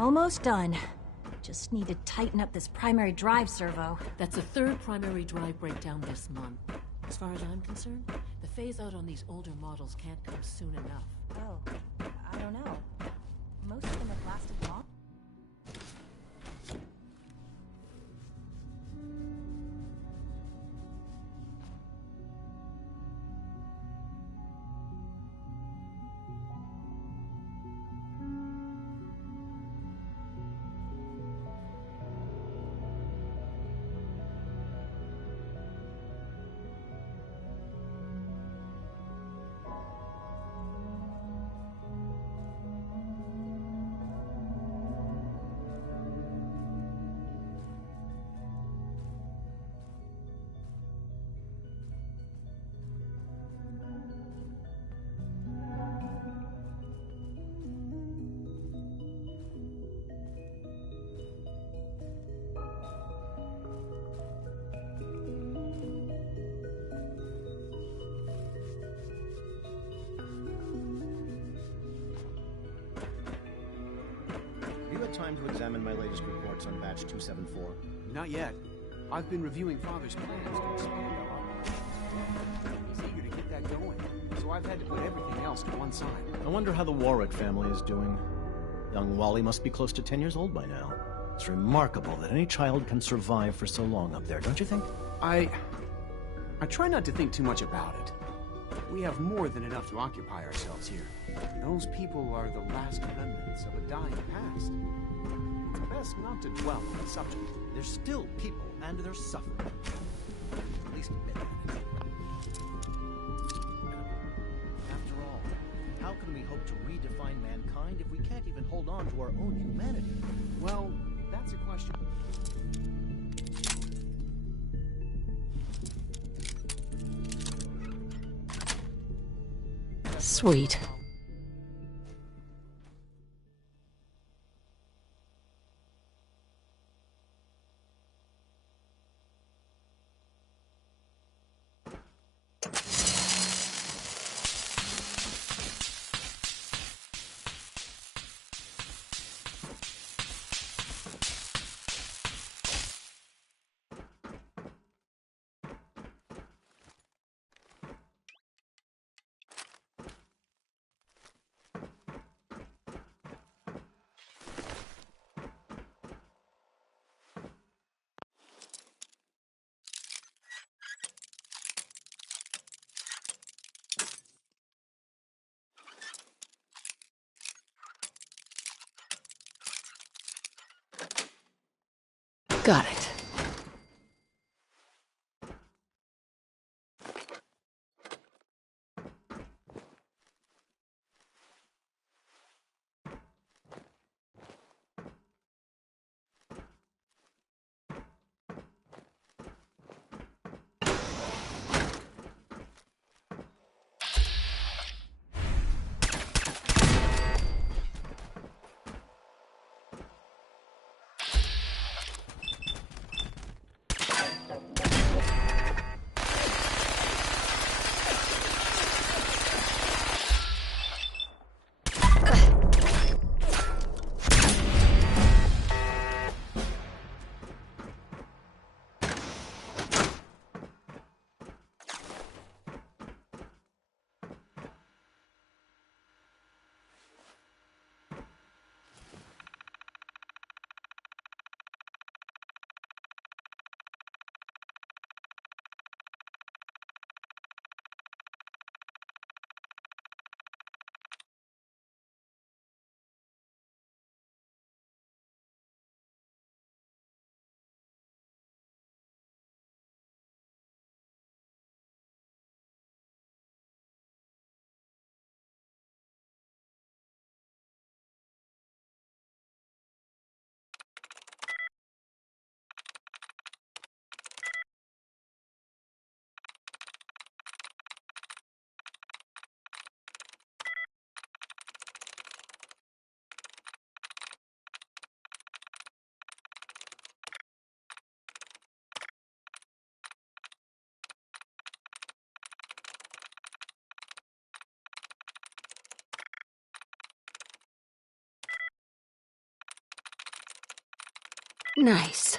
Almost done. Just need to tighten up this primary drive servo. That's the third primary drive breakdown this month. As far as I'm concerned, the phase-out on these older models can't come soon enough. Oh, I don't know. Most of them have lasted long. Time to examine my latest reports on batch 274? Not yet. I've been reviewing Father's plans to expand our operation. He's eager to get that going, so I've had to put everything else to one side. I wonder how the Warwick family is doing. Young Wally must be close to 10 years old by now. It's remarkable that any child can survive for so long up there, don't you think? I try not to think too much about it. We have more than enough to occupy ourselves here. Those people are the last remnants of a dying past. It's best not to dwell on the subject. They're still people, and they're suffering. At least admit that. After all, how can we hope to redefine mankind if we can't even hold on to our own humanity? Well, that's a question. Sweet. Got it. Nice.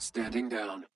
Standing down.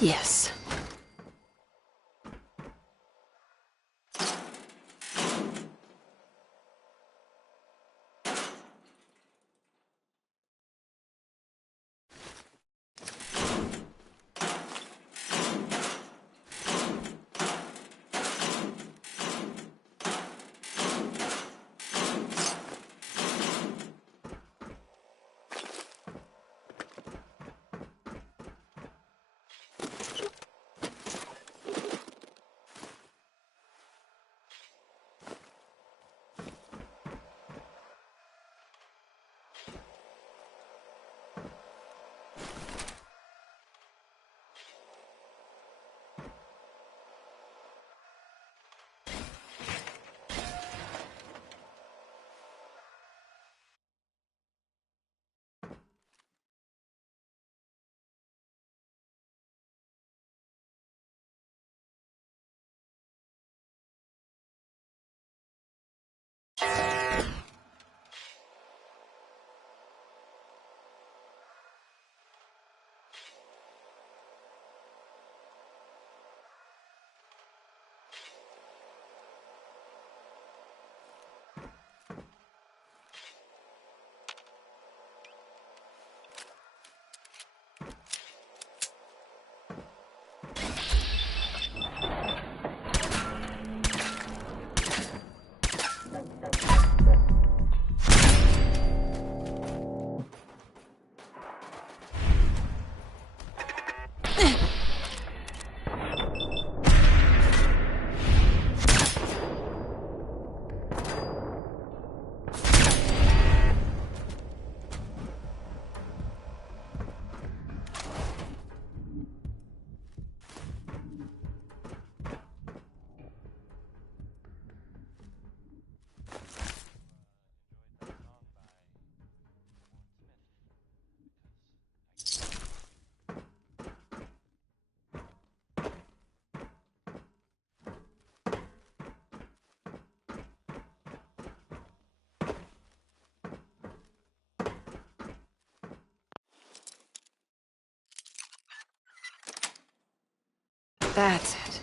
Yes. That's it.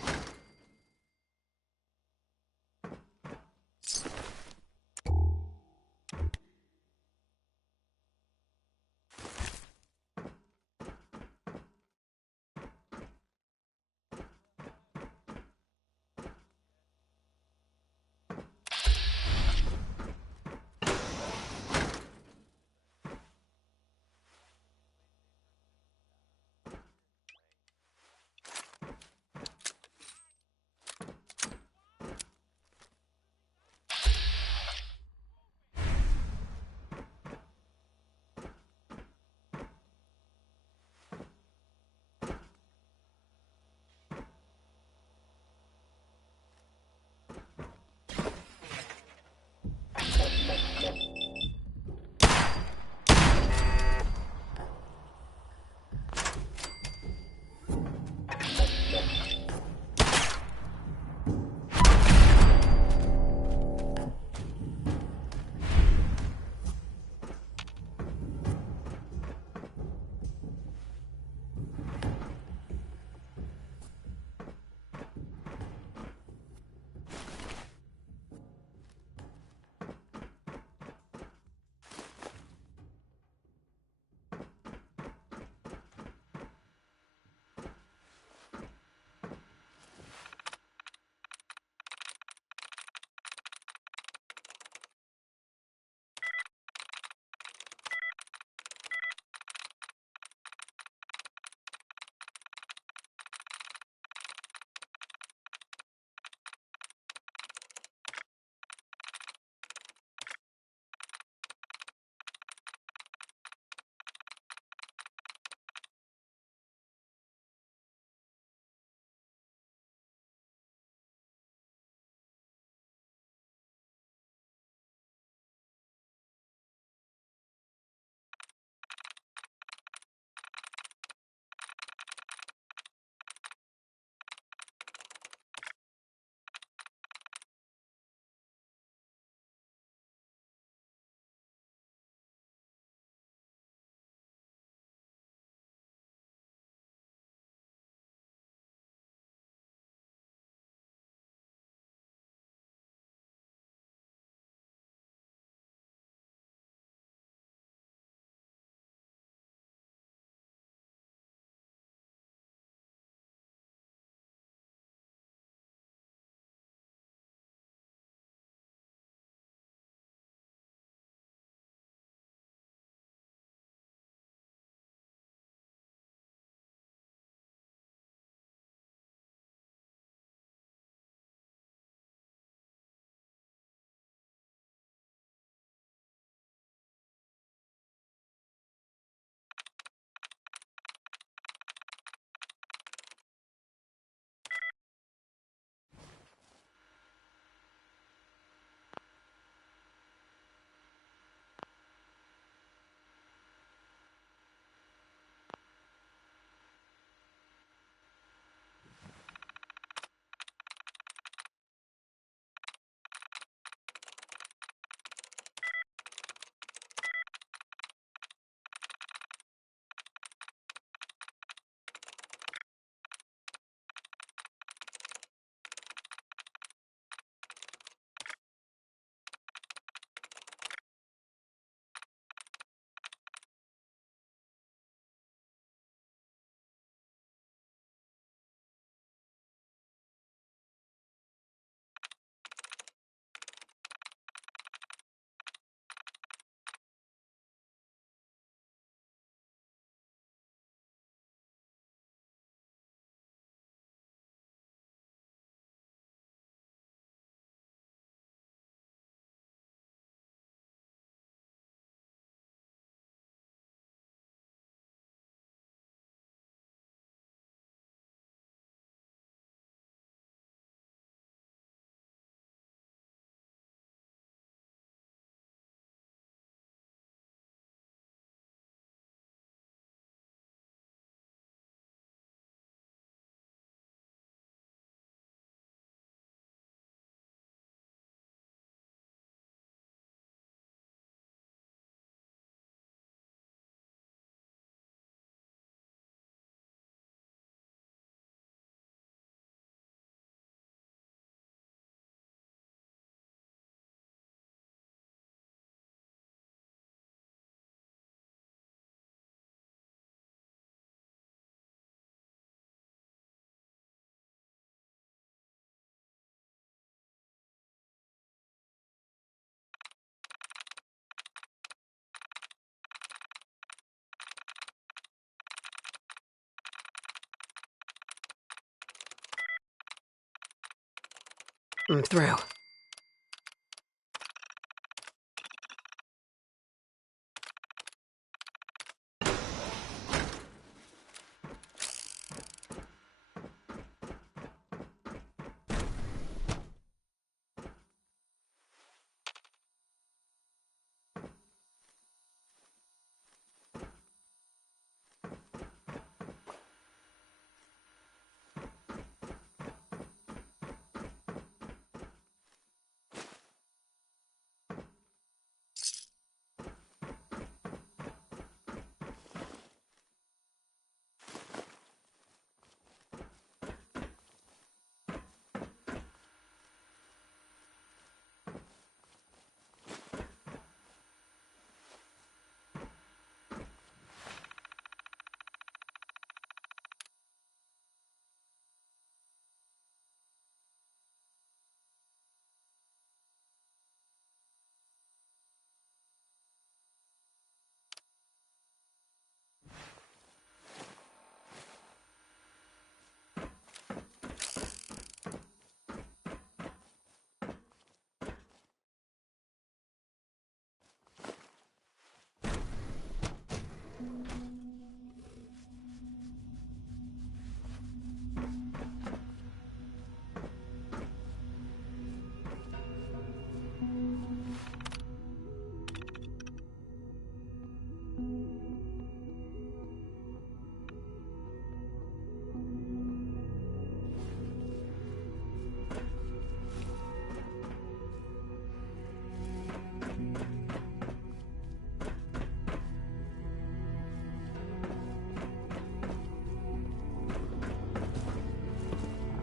I'm through.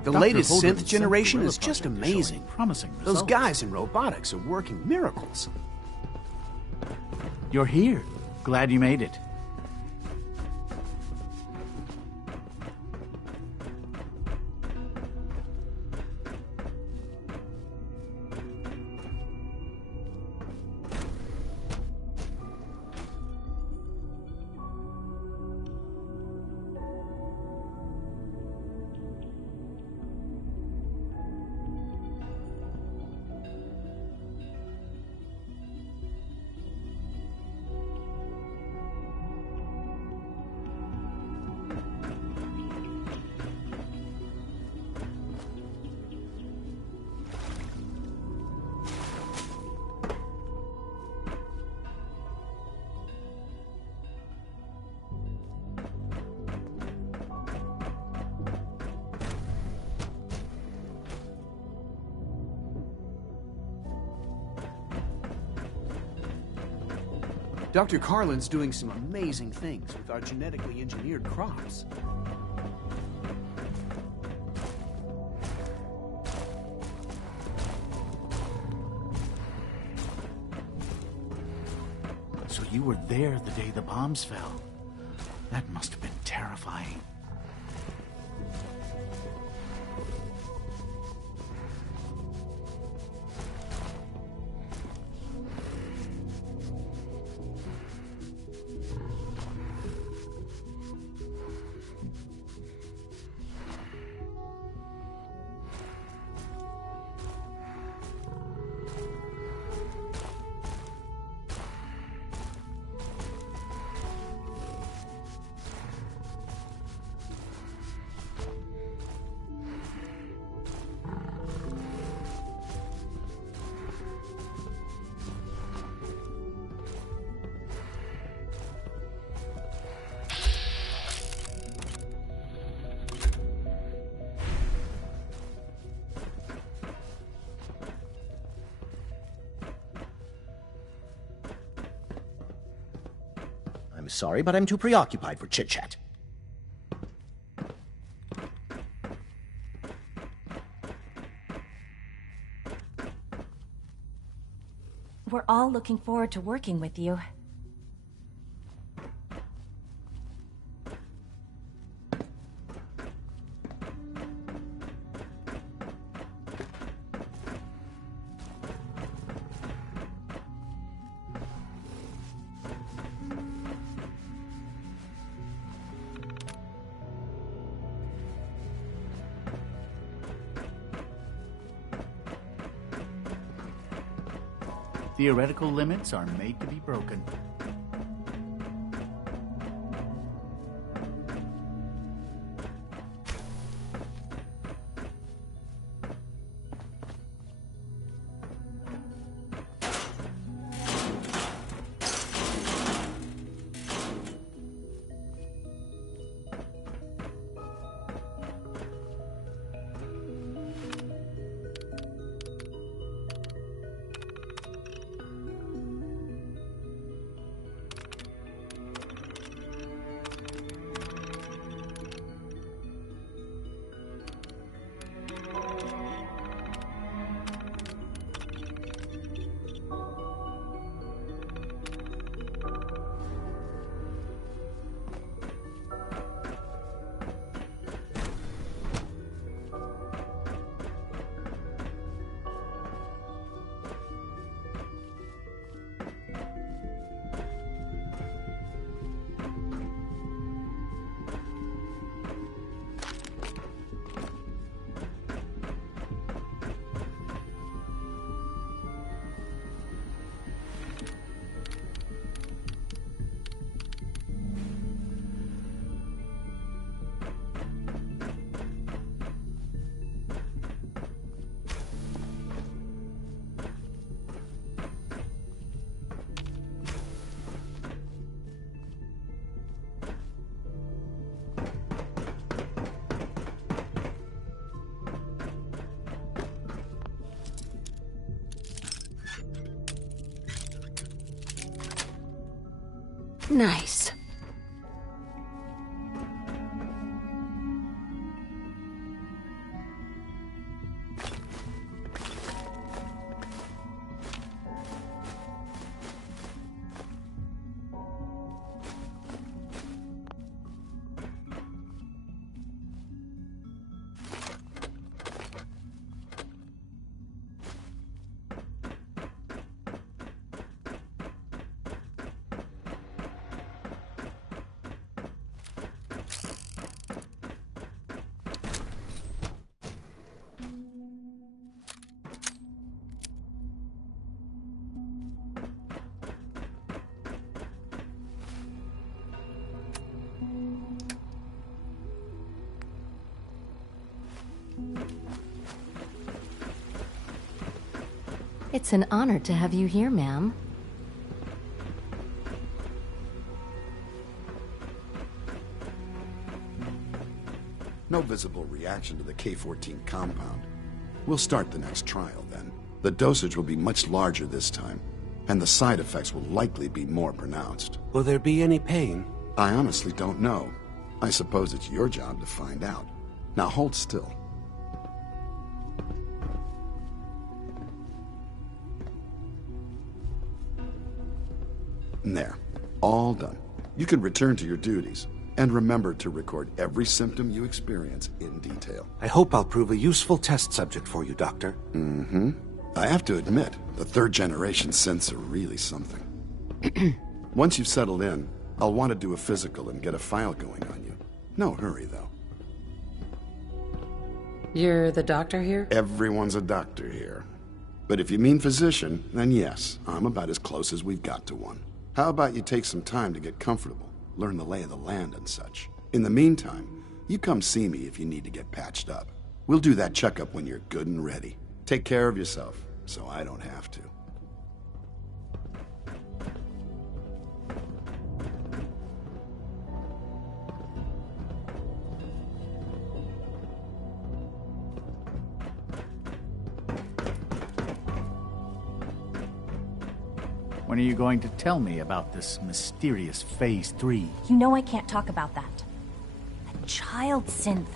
The Dr. latest Holderman's synth generation Gorilla is just project is showing amazing. promising Those results. guys in robotics are working miracles. You're here. Glad you made it. Dr. Carlin's doing some amazing things with our genetically engineered crops. So you were there the day the bombs fell. That must have been terrifying. I'm sorry, but I'm too preoccupied for chit-chat. We're all looking forward to working with you. Theoretical limits are made to be broken. Nice. It's an honor to have you here, ma'am. No visible reaction to the K-14 compound. We'll start the next trial then. The dosage will be much larger this time, and the side effects will likely be more pronounced. Will there be any pain? I honestly don't know. I suppose it's your job to find out. Now hold still. There. All done. You can return to your duties. And remember to record every symptom you experience in detail. I hope I'll prove a useful test subject for you, Doctor. Mm-hmm. I have to admit, the third-generation synths are really something. Once you've settled in, I'll want to do a physical and get a file going on you. No hurry, though. You're the doctor here? Everyone's a doctor here. But if you mean physician, then yes, I'm about as close as we've got to one. How about you take some time to get comfortable? Learn the lay of the land and such. In the meantime, you come see me if you need to get patched up. We'll do that checkup when you're good and ready. Take care of yourself, so I don't have to. When are you going to tell me about this mysterious Phase 3? You know I can't talk about that. A child synth.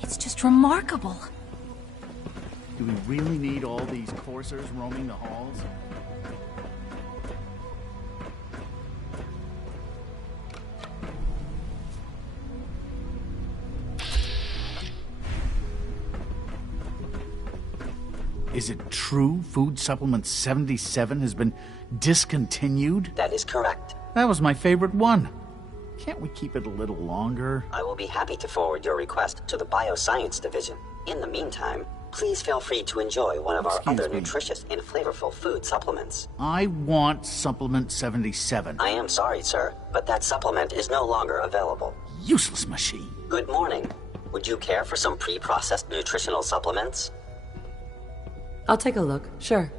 It's just remarkable. Do we really need all these coursers roaming the halls? Is it true Food Supplement 77 has been discontinued? That is correct. That was my favorite one. Can't we keep it a little longer? I will be happy to forward your request to the Bioscience Division. In the meantime, please feel free to enjoy one of our Excuse other me. nutritious and flavorful food supplements. I want Supplement 77. I am sorry, sir, but that supplement is no longer available. Useless machine. Good morning. Would you care for some pre-processed nutritional supplements? I'll take a look, sure.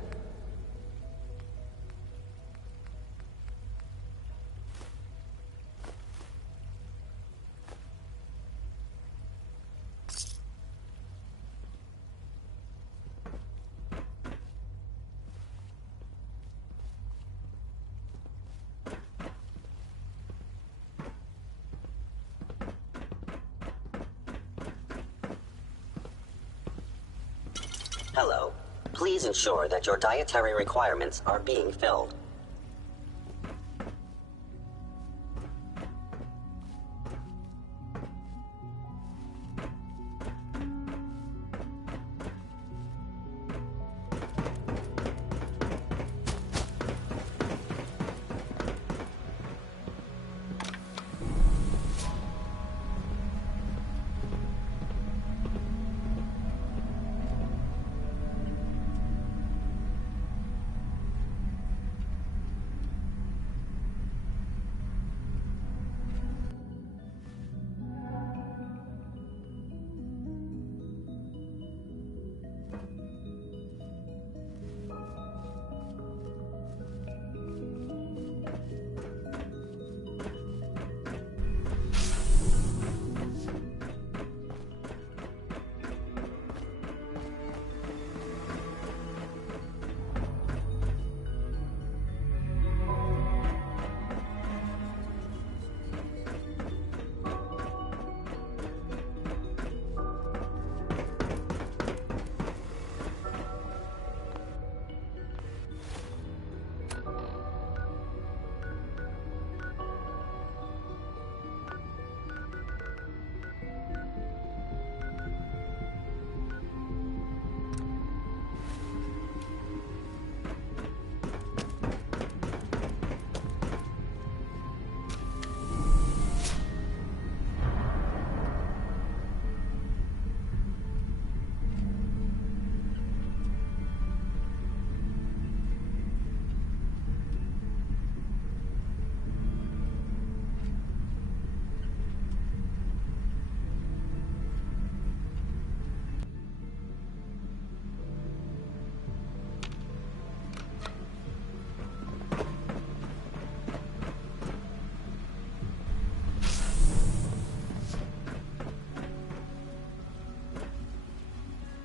Hello. Please ensure that your dietary requirements are being filled.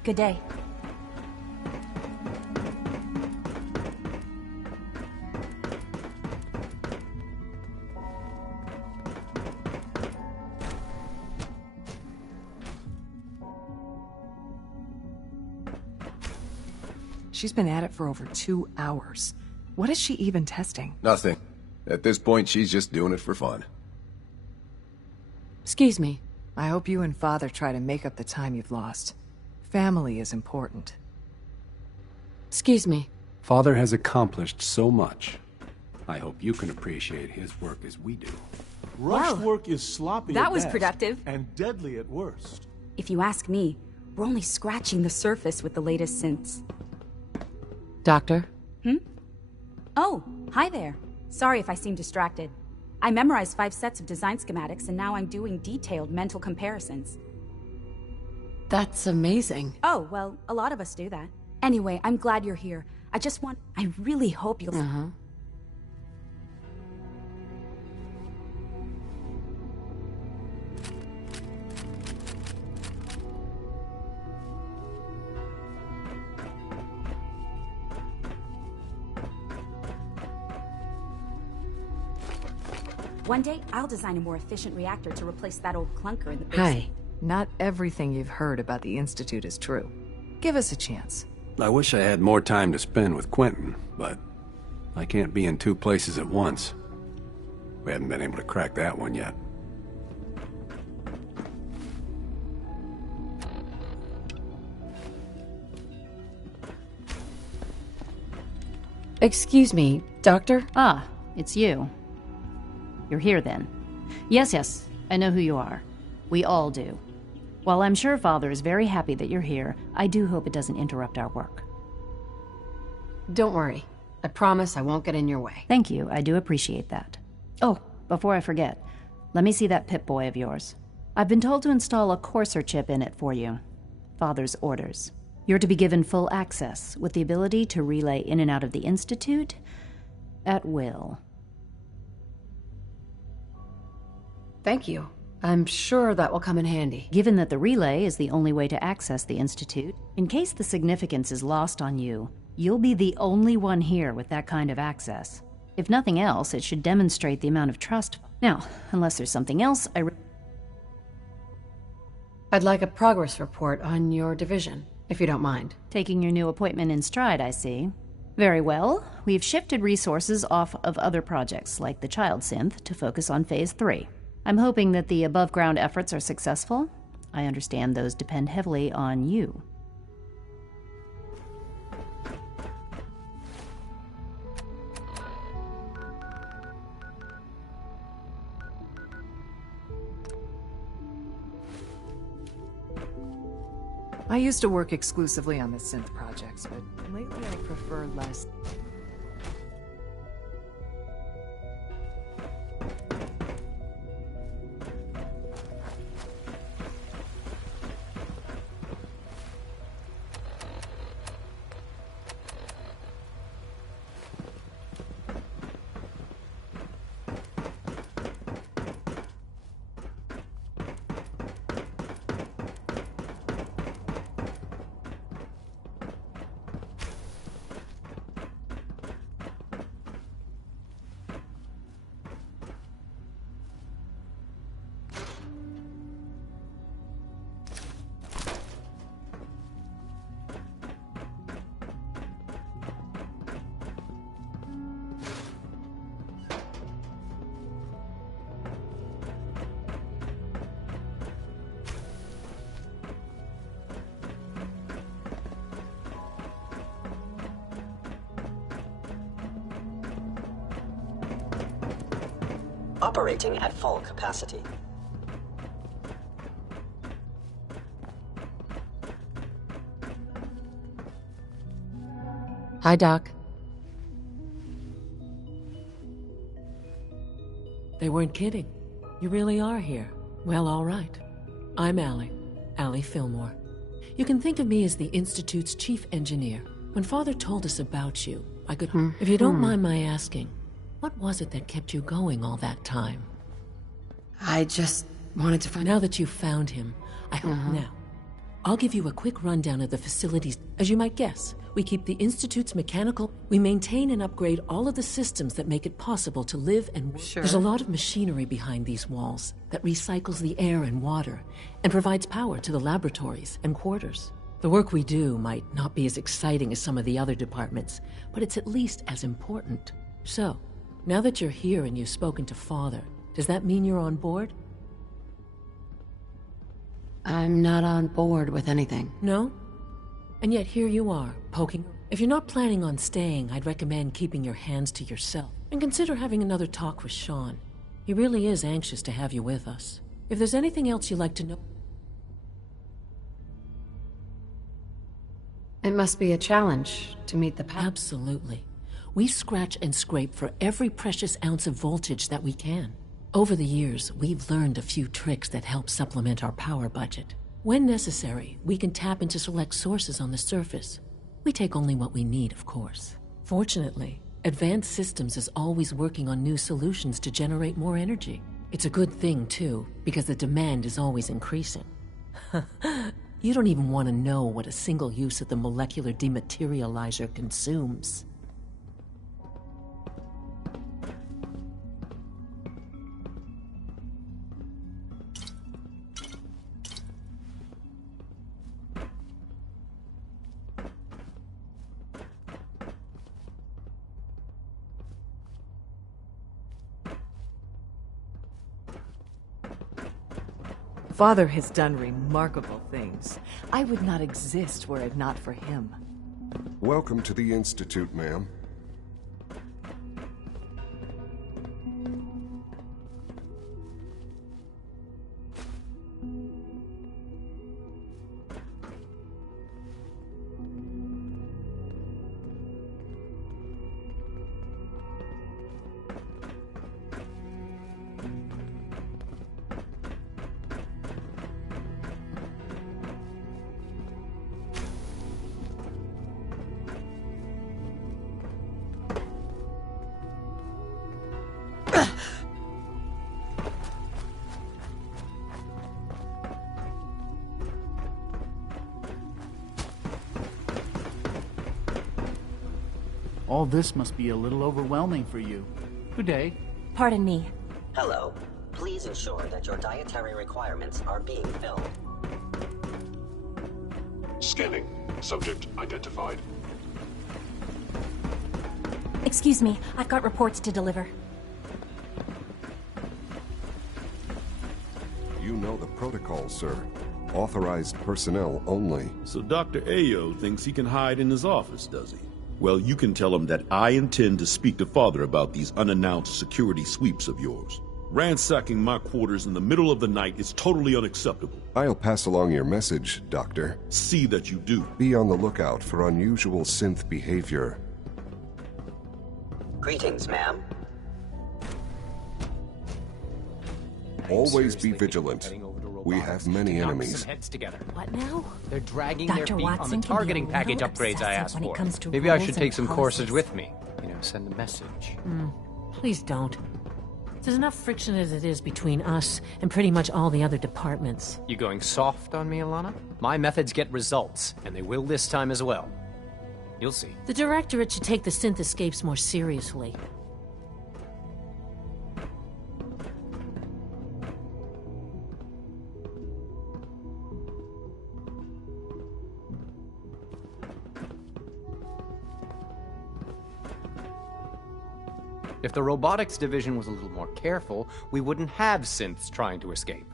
Good day. She's been at it for over 2 hours. What is she even testing? Nothing. At this point, she's just doing it for fun. Excuse me. I hope you and Father try to make up the time you've lost. Family is important. Excuse me. Father has accomplished so much. I hope you can appreciate his work as we do. Rush Wow. work is sloppy That at was best, productive. and deadly at worst. If you ask me, we're only scratching the surface with the latest synths. Doctor? Oh, hi there. Sorry if I seem distracted. I memorized 5 sets of design schematics, and now I'm doing detailed mental comparisons. That's amazing. Oh, well, a lot of us do that. Anyway, I'm glad you're here. I really hope you'll... Uh-huh. One day, I'll design a more efficient reactor to replace that old clunker in the basement. Hi. Not everything you've heard about the Institute is true. Give us a chance. I wish I had more time to spend with Quentin, but I can't be in 2 places at once. We haven't been able to crack that one yet. Excuse me, Doctor? Ah, it's you. You're here then. Yes, I know who you are. We all do. While I'm sure Father is very happy that you're here, I do hope it doesn't interrupt our work. Don't worry. I promise I won't get in your way. Thank you, I do appreciate that. Oh, before I forget, let me see that Pip-Boy of yours. I've been told to install a Courser chip in it for you. Father's orders. You're to be given full access, with the ability to relay in and out of the Institute at will. Thank you. I'm sure that will come in handy. Given that the relay is the only way to access the Institute, in case the significance is lost on you, you'll be the only one here with that kind of access. If nothing else, it should demonstrate the amount of trust. Now, unless there's something else, I'd like a progress report on your division, if you don't mind. Taking your new appointment in stride, I see. Very well. We've shifted resources off of other projects, like the child synth, to focus on Phase 3. I'm hoping that the above-ground efforts are successful. I understand those depend heavily on you. I used to work exclusively on the synth projects, but lately I prefer less. Operating at full capacity. Hi, Doc. They weren't kidding. You really are here. Well, all right. I'm Allie Fillmore. You can think of me as the Institute's chief engineer. When Father told us about you, I could... If you don't mind my asking, what was it that kept you going all that time? I just wanted to find... Now that you've found him, I hope now. I'll give you a quick rundown of the facilities. As you might guess, we keep the Institute's mechanical... We maintain and upgrade all of the systems that make it possible to live and work. Sure. There's a lot of machinery behind these walls that recycles the air and water and provides power to the laboratories and quarters. The work we do might not be as exciting as some of the other departments, but it's at least as important. So, now that you're here and you've spoken to Father, does that mean you're on board? I'm not on board with anything. No? And yet here you are, poking. If you're not planning on staying, I'd recommend keeping your hands to yourself. And consider having another talk with Sean. He really is anxious to have you with us. If there's anything else you'd like to know... It must be a challenge to meet the path. Absolutely. We scratch and scrape for every precious ounce of voltage that we can. Over the years, we've learned a few tricks that help supplement our power budget. When necessary, we can tap into select sources on the surface. We take only what we need, of course. Fortunately, Advanced Systems is always working on new solutions to generate more energy. It's a good thing, too, because the demand is always increasing. You don't even want to know what a single use of the molecular dematerializer consumes. Father has done remarkable things. I would not exist were it not for him. Welcome to the Institute, ma'am. All this must be a little overwhelming for you. Good day. Pardon me. Hello. Please ensure that your dietary requirements are being filled. Scanning. Subject identified. Excuse me, I've got reports to deliver. You know the protocol, sir. Authorized personnel only. So Dr. Ayo thinks he can hide in his office, does he? Well, you can tell him that I intend to speak to Father about these unannounced security sweeps of yours. Ransacking my quarters in the middle of the night is totally unacceptable. I'll pass along your message, Doctor. See that you do. Be on the lookout for unusual synth behavior. Greetings, ma'am. Always be vigilant. We have many enemies. Heads together. What now? They're dragging Dr. their feet on Watson the can be a targeting package little upgrades I asked obsessive when it for. comes to Maybe I rules should and take some courses policies. with me. Send a message. Please don't. There's enough friction as it is between us and pretty much all the other departments. You going soft on me, Alana? My methods get results, and they will this time as well. You'll see. The Directorate should take the synth escapes more seriously. If the robotics division was a little more careful, we wouldn't have synths trying to escape.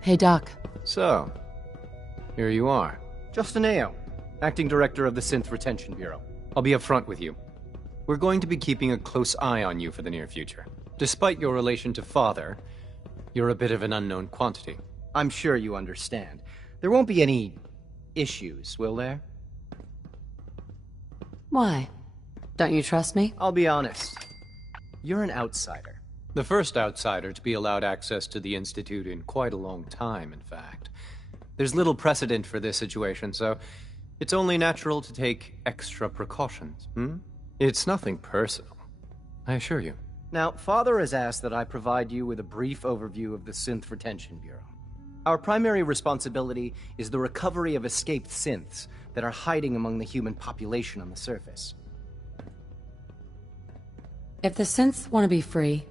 Hey, Doc. So, here you are. Justin Ayo, Acting Director of the Synth Retention Bureau. I'll be upfront with you. We're going to be keeping a close eye on you for the near future. Despite your relation to Father, you're a bit of an unknown quantity. I'm sure you understand. There won't be any issues, will there? Why? Don't you trust me? I'll be honest. You're an outsider. The first outsider to be allowed access to the Institute in quite a long time, in fact. There's little precedent for this situation, so it's only natural to take extra precautions, It's nothing personal, I assure you. Now, Father has asked that I provide you with a brief overview of the Synth Retention Bureau. Our primary responsibility is the recovery of escaped synths that are hiding among the human population on the surface. If the synths want to be free,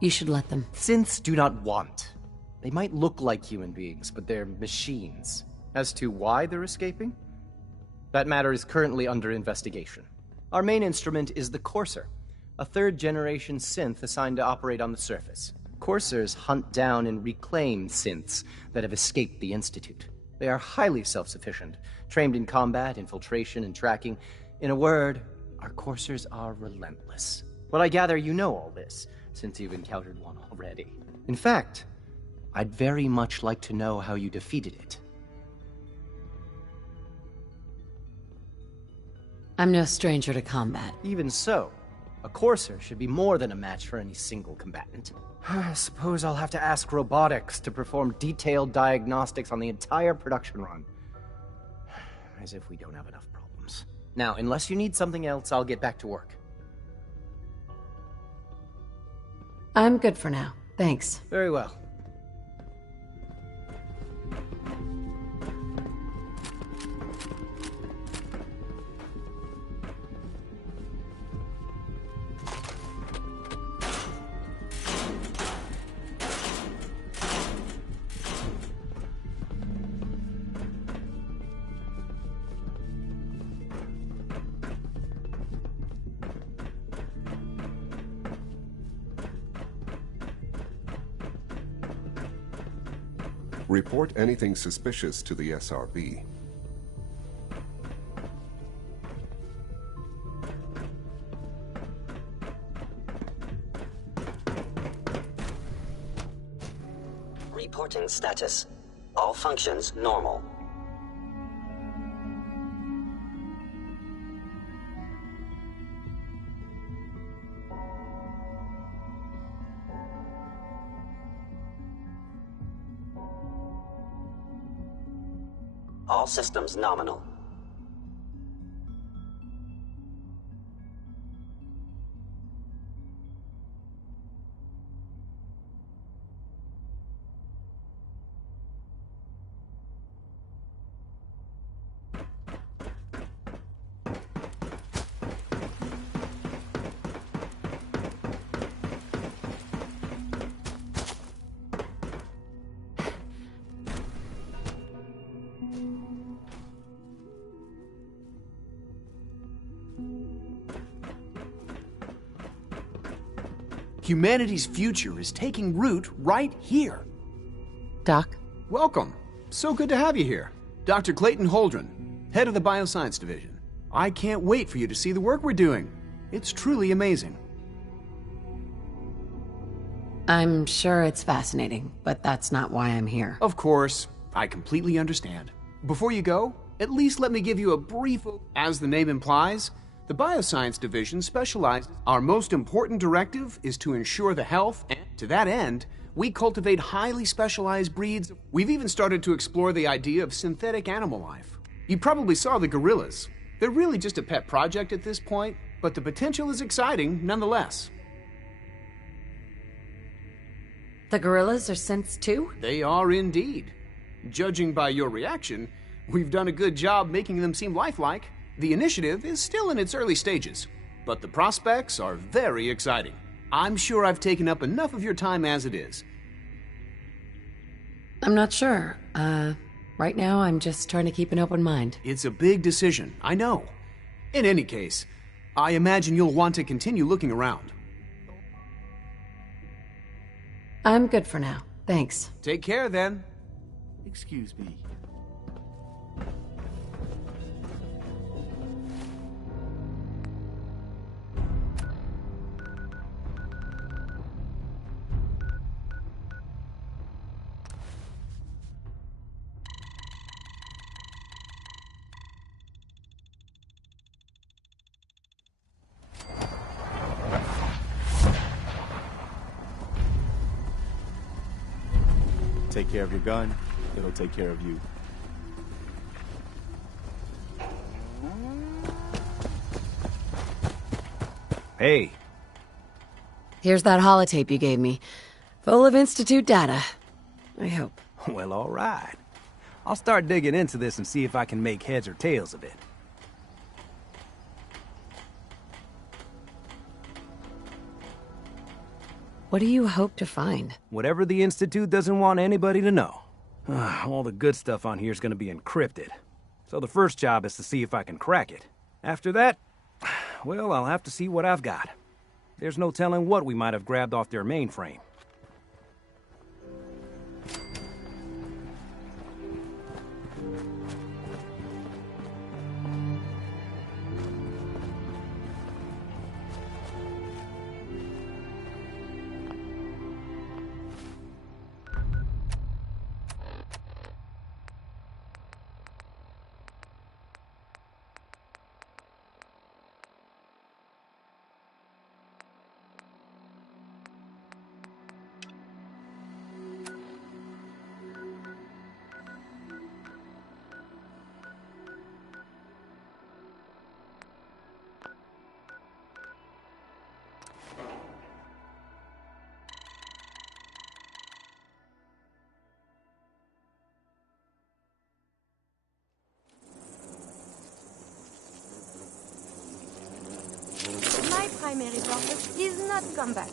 you should let them. Synths do not want. They might look like human beings, but they're machines. As to why they're escaping? That matter is currently under investigation. Our main instrument is the Courser, a third-generation synth assigned to operate on the surface. Coursers hunt down and reclaim synths that have escaped the Institute. They are highly self-sufficient, trained in combat, infiltration, and tracking. In a word, our Coursers are relentless. But I gather you know all this, since you've encountered one already. In fact, I'd very much like to know how you defeated it. I'm no stranger to combat. Even so, a Courser should be more than a match for any single combatant. I suppose I'll have to ask robotics to perform detailed diagnostics on the entire production run. As if we don't have enough problems. Now, unless you need something else, I'll get back to work. I'm good for now. Thanks. Very well. Report anything suspicious to the SRB. Reporting status. All functions normal. All systems nominal. Humanity's future is taking root right here. Doc? Welcome. So good to have you here. Dr. Clayton Holdren, head of the Bioscience Division. I can't wait for you to see the work we're doing. It's truly amazing. I'm sure it's fascinating, but that's not why I'm here. Of course, I completely understand. Before you go, at least let me give you a brief... As the name implies, the Bioscience Division specializes. Our most important directive is to ensure the health, and to that end, we cultivate highly specialized breeds. We've even started to explore the idea of synthetic animal life. You probably saw the gorillas. They're really just a pet project at this point, but the potential is exciting nonetheless. The gorillas are synths too? They are indeed. Judging by your reaction, we've done a good job making them seem lifelike. The initiative is still in its early stages, but the prospects are very exciting. I'm sure I've taken up enough of your time as it is. I'm not sure. Right now I'm just trying to keep an open mind. It's a big decision, I know. In any case, I imagine you'll want to continue looking around. I'm good for now. Thanks. Take care then. Excuse me. Take care of your gun, it'll take care of you. Hey. Here's that holotape you gave me. Full of Institute data. I hope. Well, all right. I'll start digging into this and see if I can make heads or tails of it. What do you hope to find? Whatever the Institute doesn't want anybody to know. All the good stuff on here is going to be encrypted. So the first job is to see if I can crack it. After that, well, I'll have to see what I've got. There's no telling what we might have grabbed off their mainframe. My primary purpose is not combat.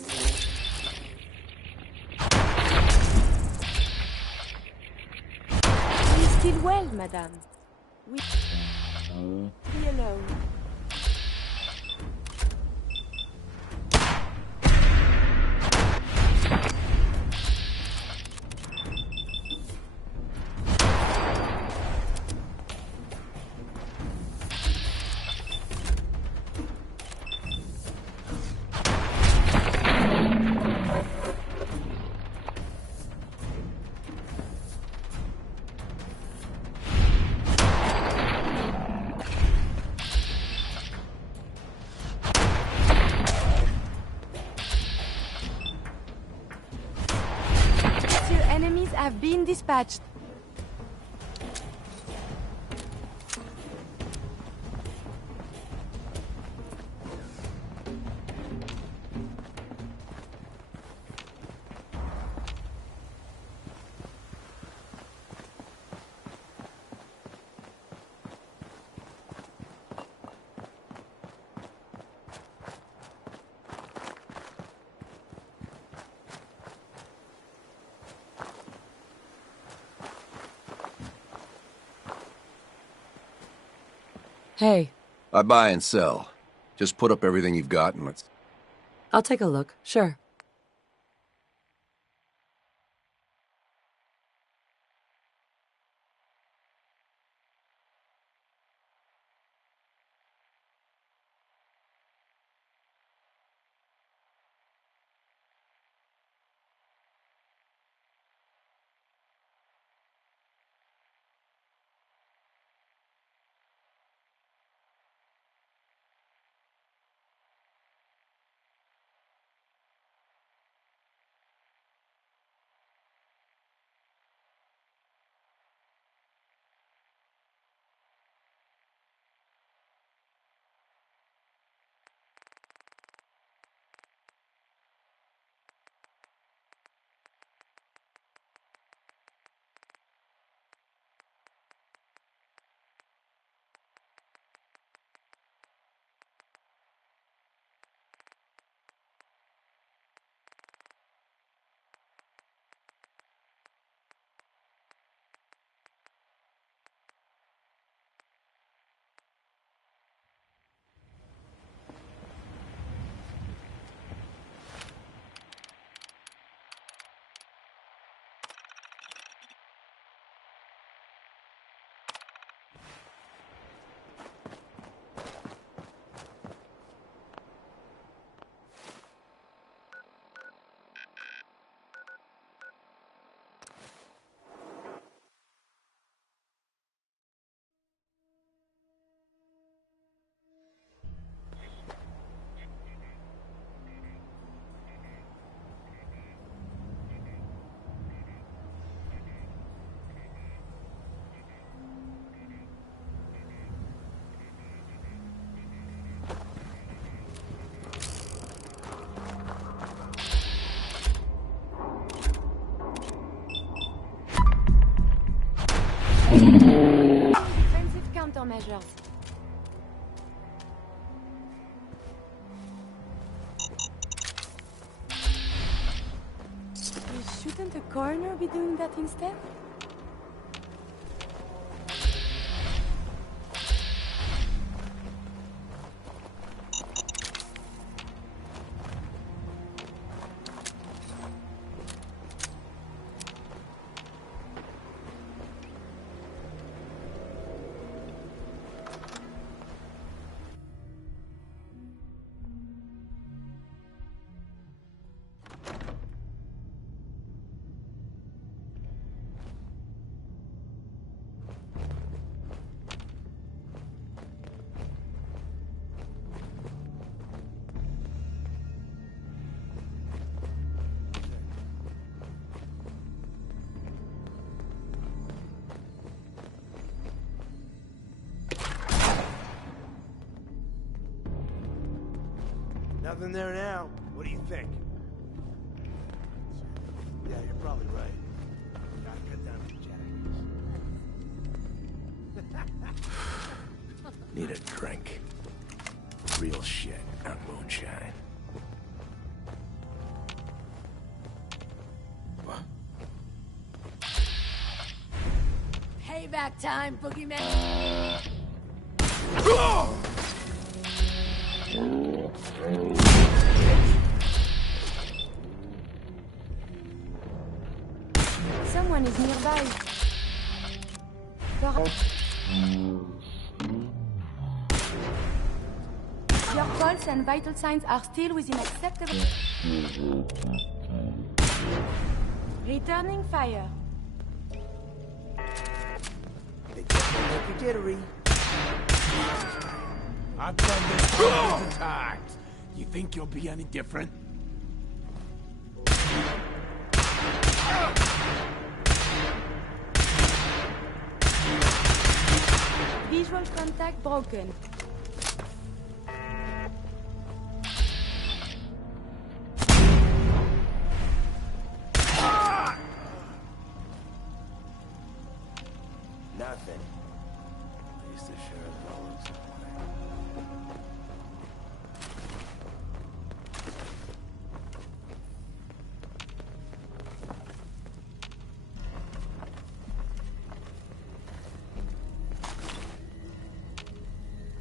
We still well, madame. We be alone. Enemies have been dispatched. Hey. I buy and sell. Just put up everything you've got and let's... I'll take a look, sure. countermeasures. Shouldn't the coroner be doing that instead? Nothing there now. What do you think? Yeah, you're probably right. Gotta cut down the jackets. Need a drink. Real shit, not moonshine. Payback time, boogeyman! Someone is nearby. Your pulse and vital signs are still within acceptable. Returning fire. They definitely make you jittery. I've done this hundreds of times. You think you'll be any different? Visual contact broken. Nothing. At least it sure as well looks that way.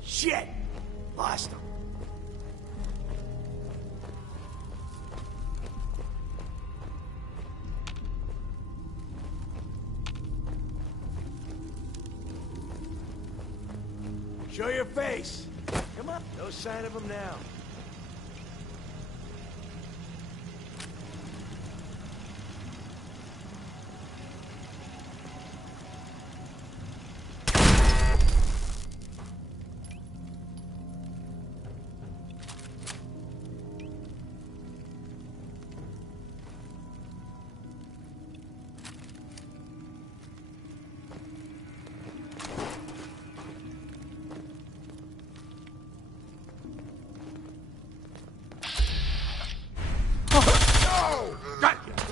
Shit! Lost him. Show your face. Come on. No sign of him now.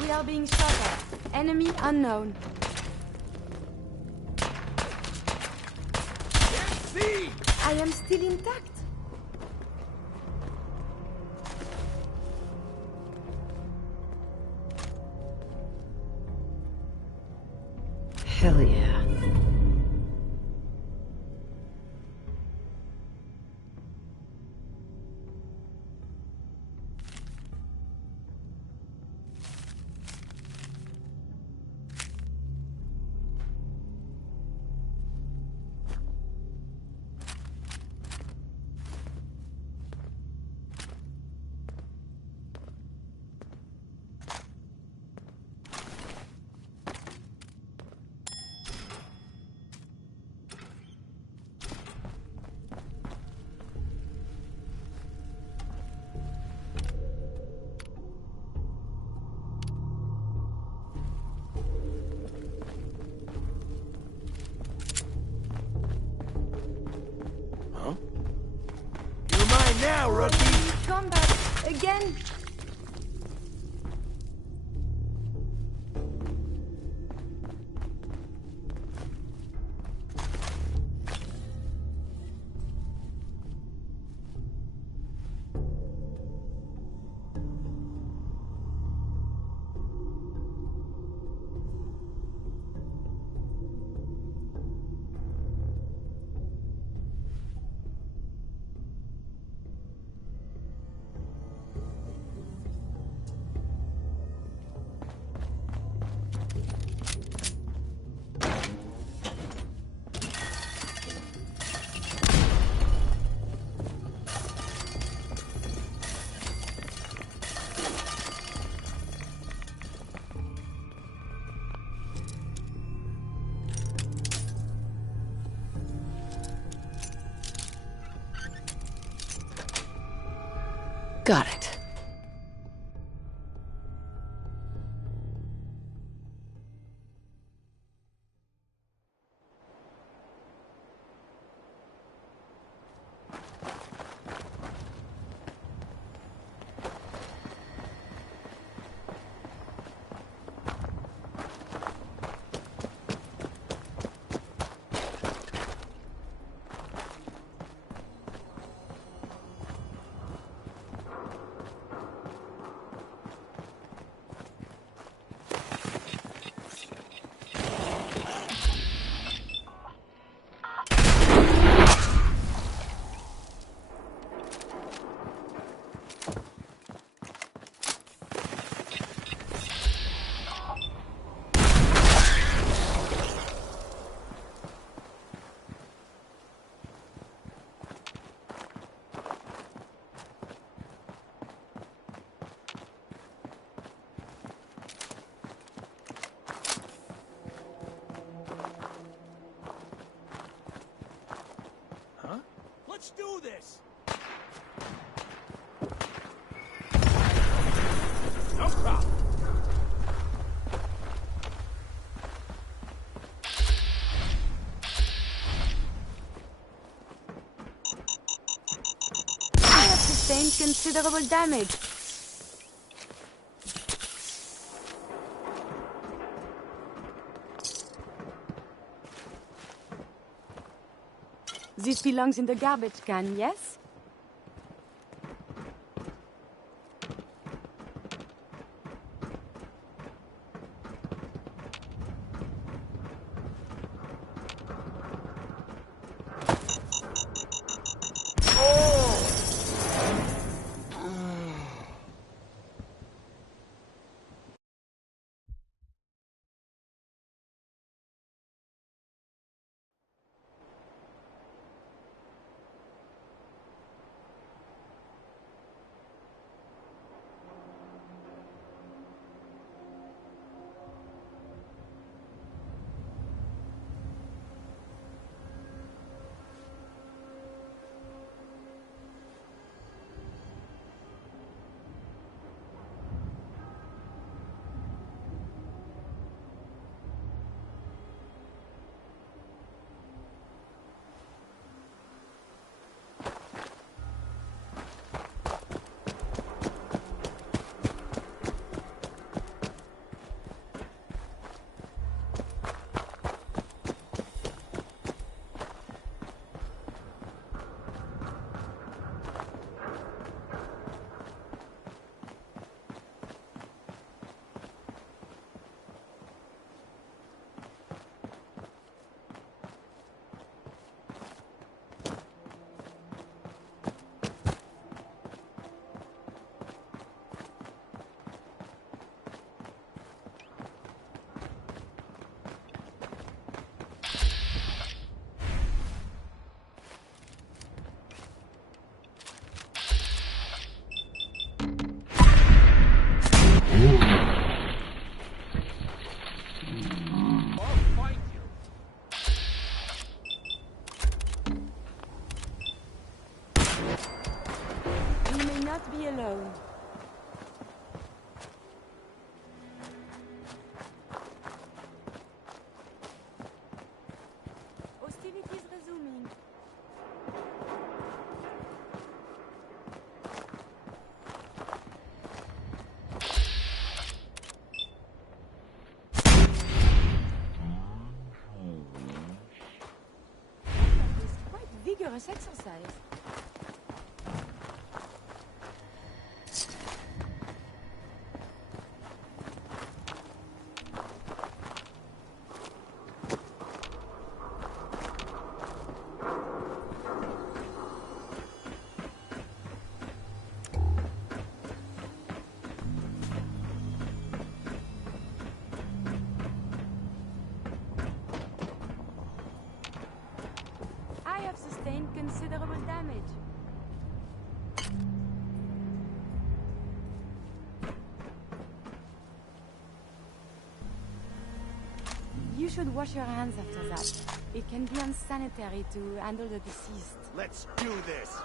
We are being shot at. Enemy unknown. I am still intact. Hell yeah. You're mine now, rookie. Combat again. Got it. Let's do this! No problem. I have sustained considerable damage. This belongs in the garbage can, yes? You may not be alone. Hostilities resuming. It's quite vigorous exercise. I have sustained considerable damage. You should wash your hands after that. It can be unsanitary to handle the deceased. Let's do this!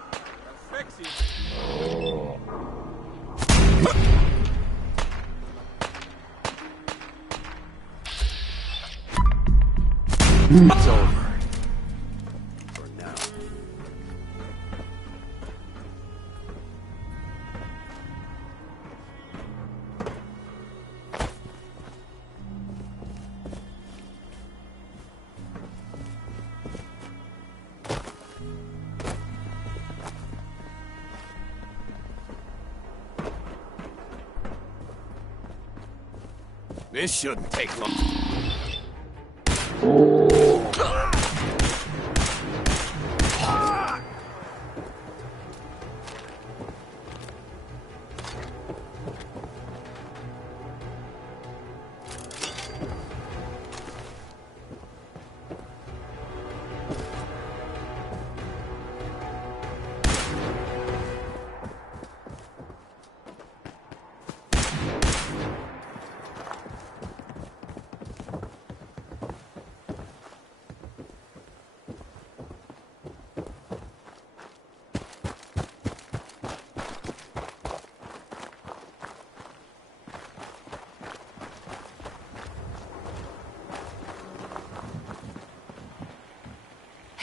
It's over. For now. This shouldn't take long.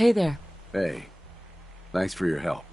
Hey there. Hey, thanks for your help.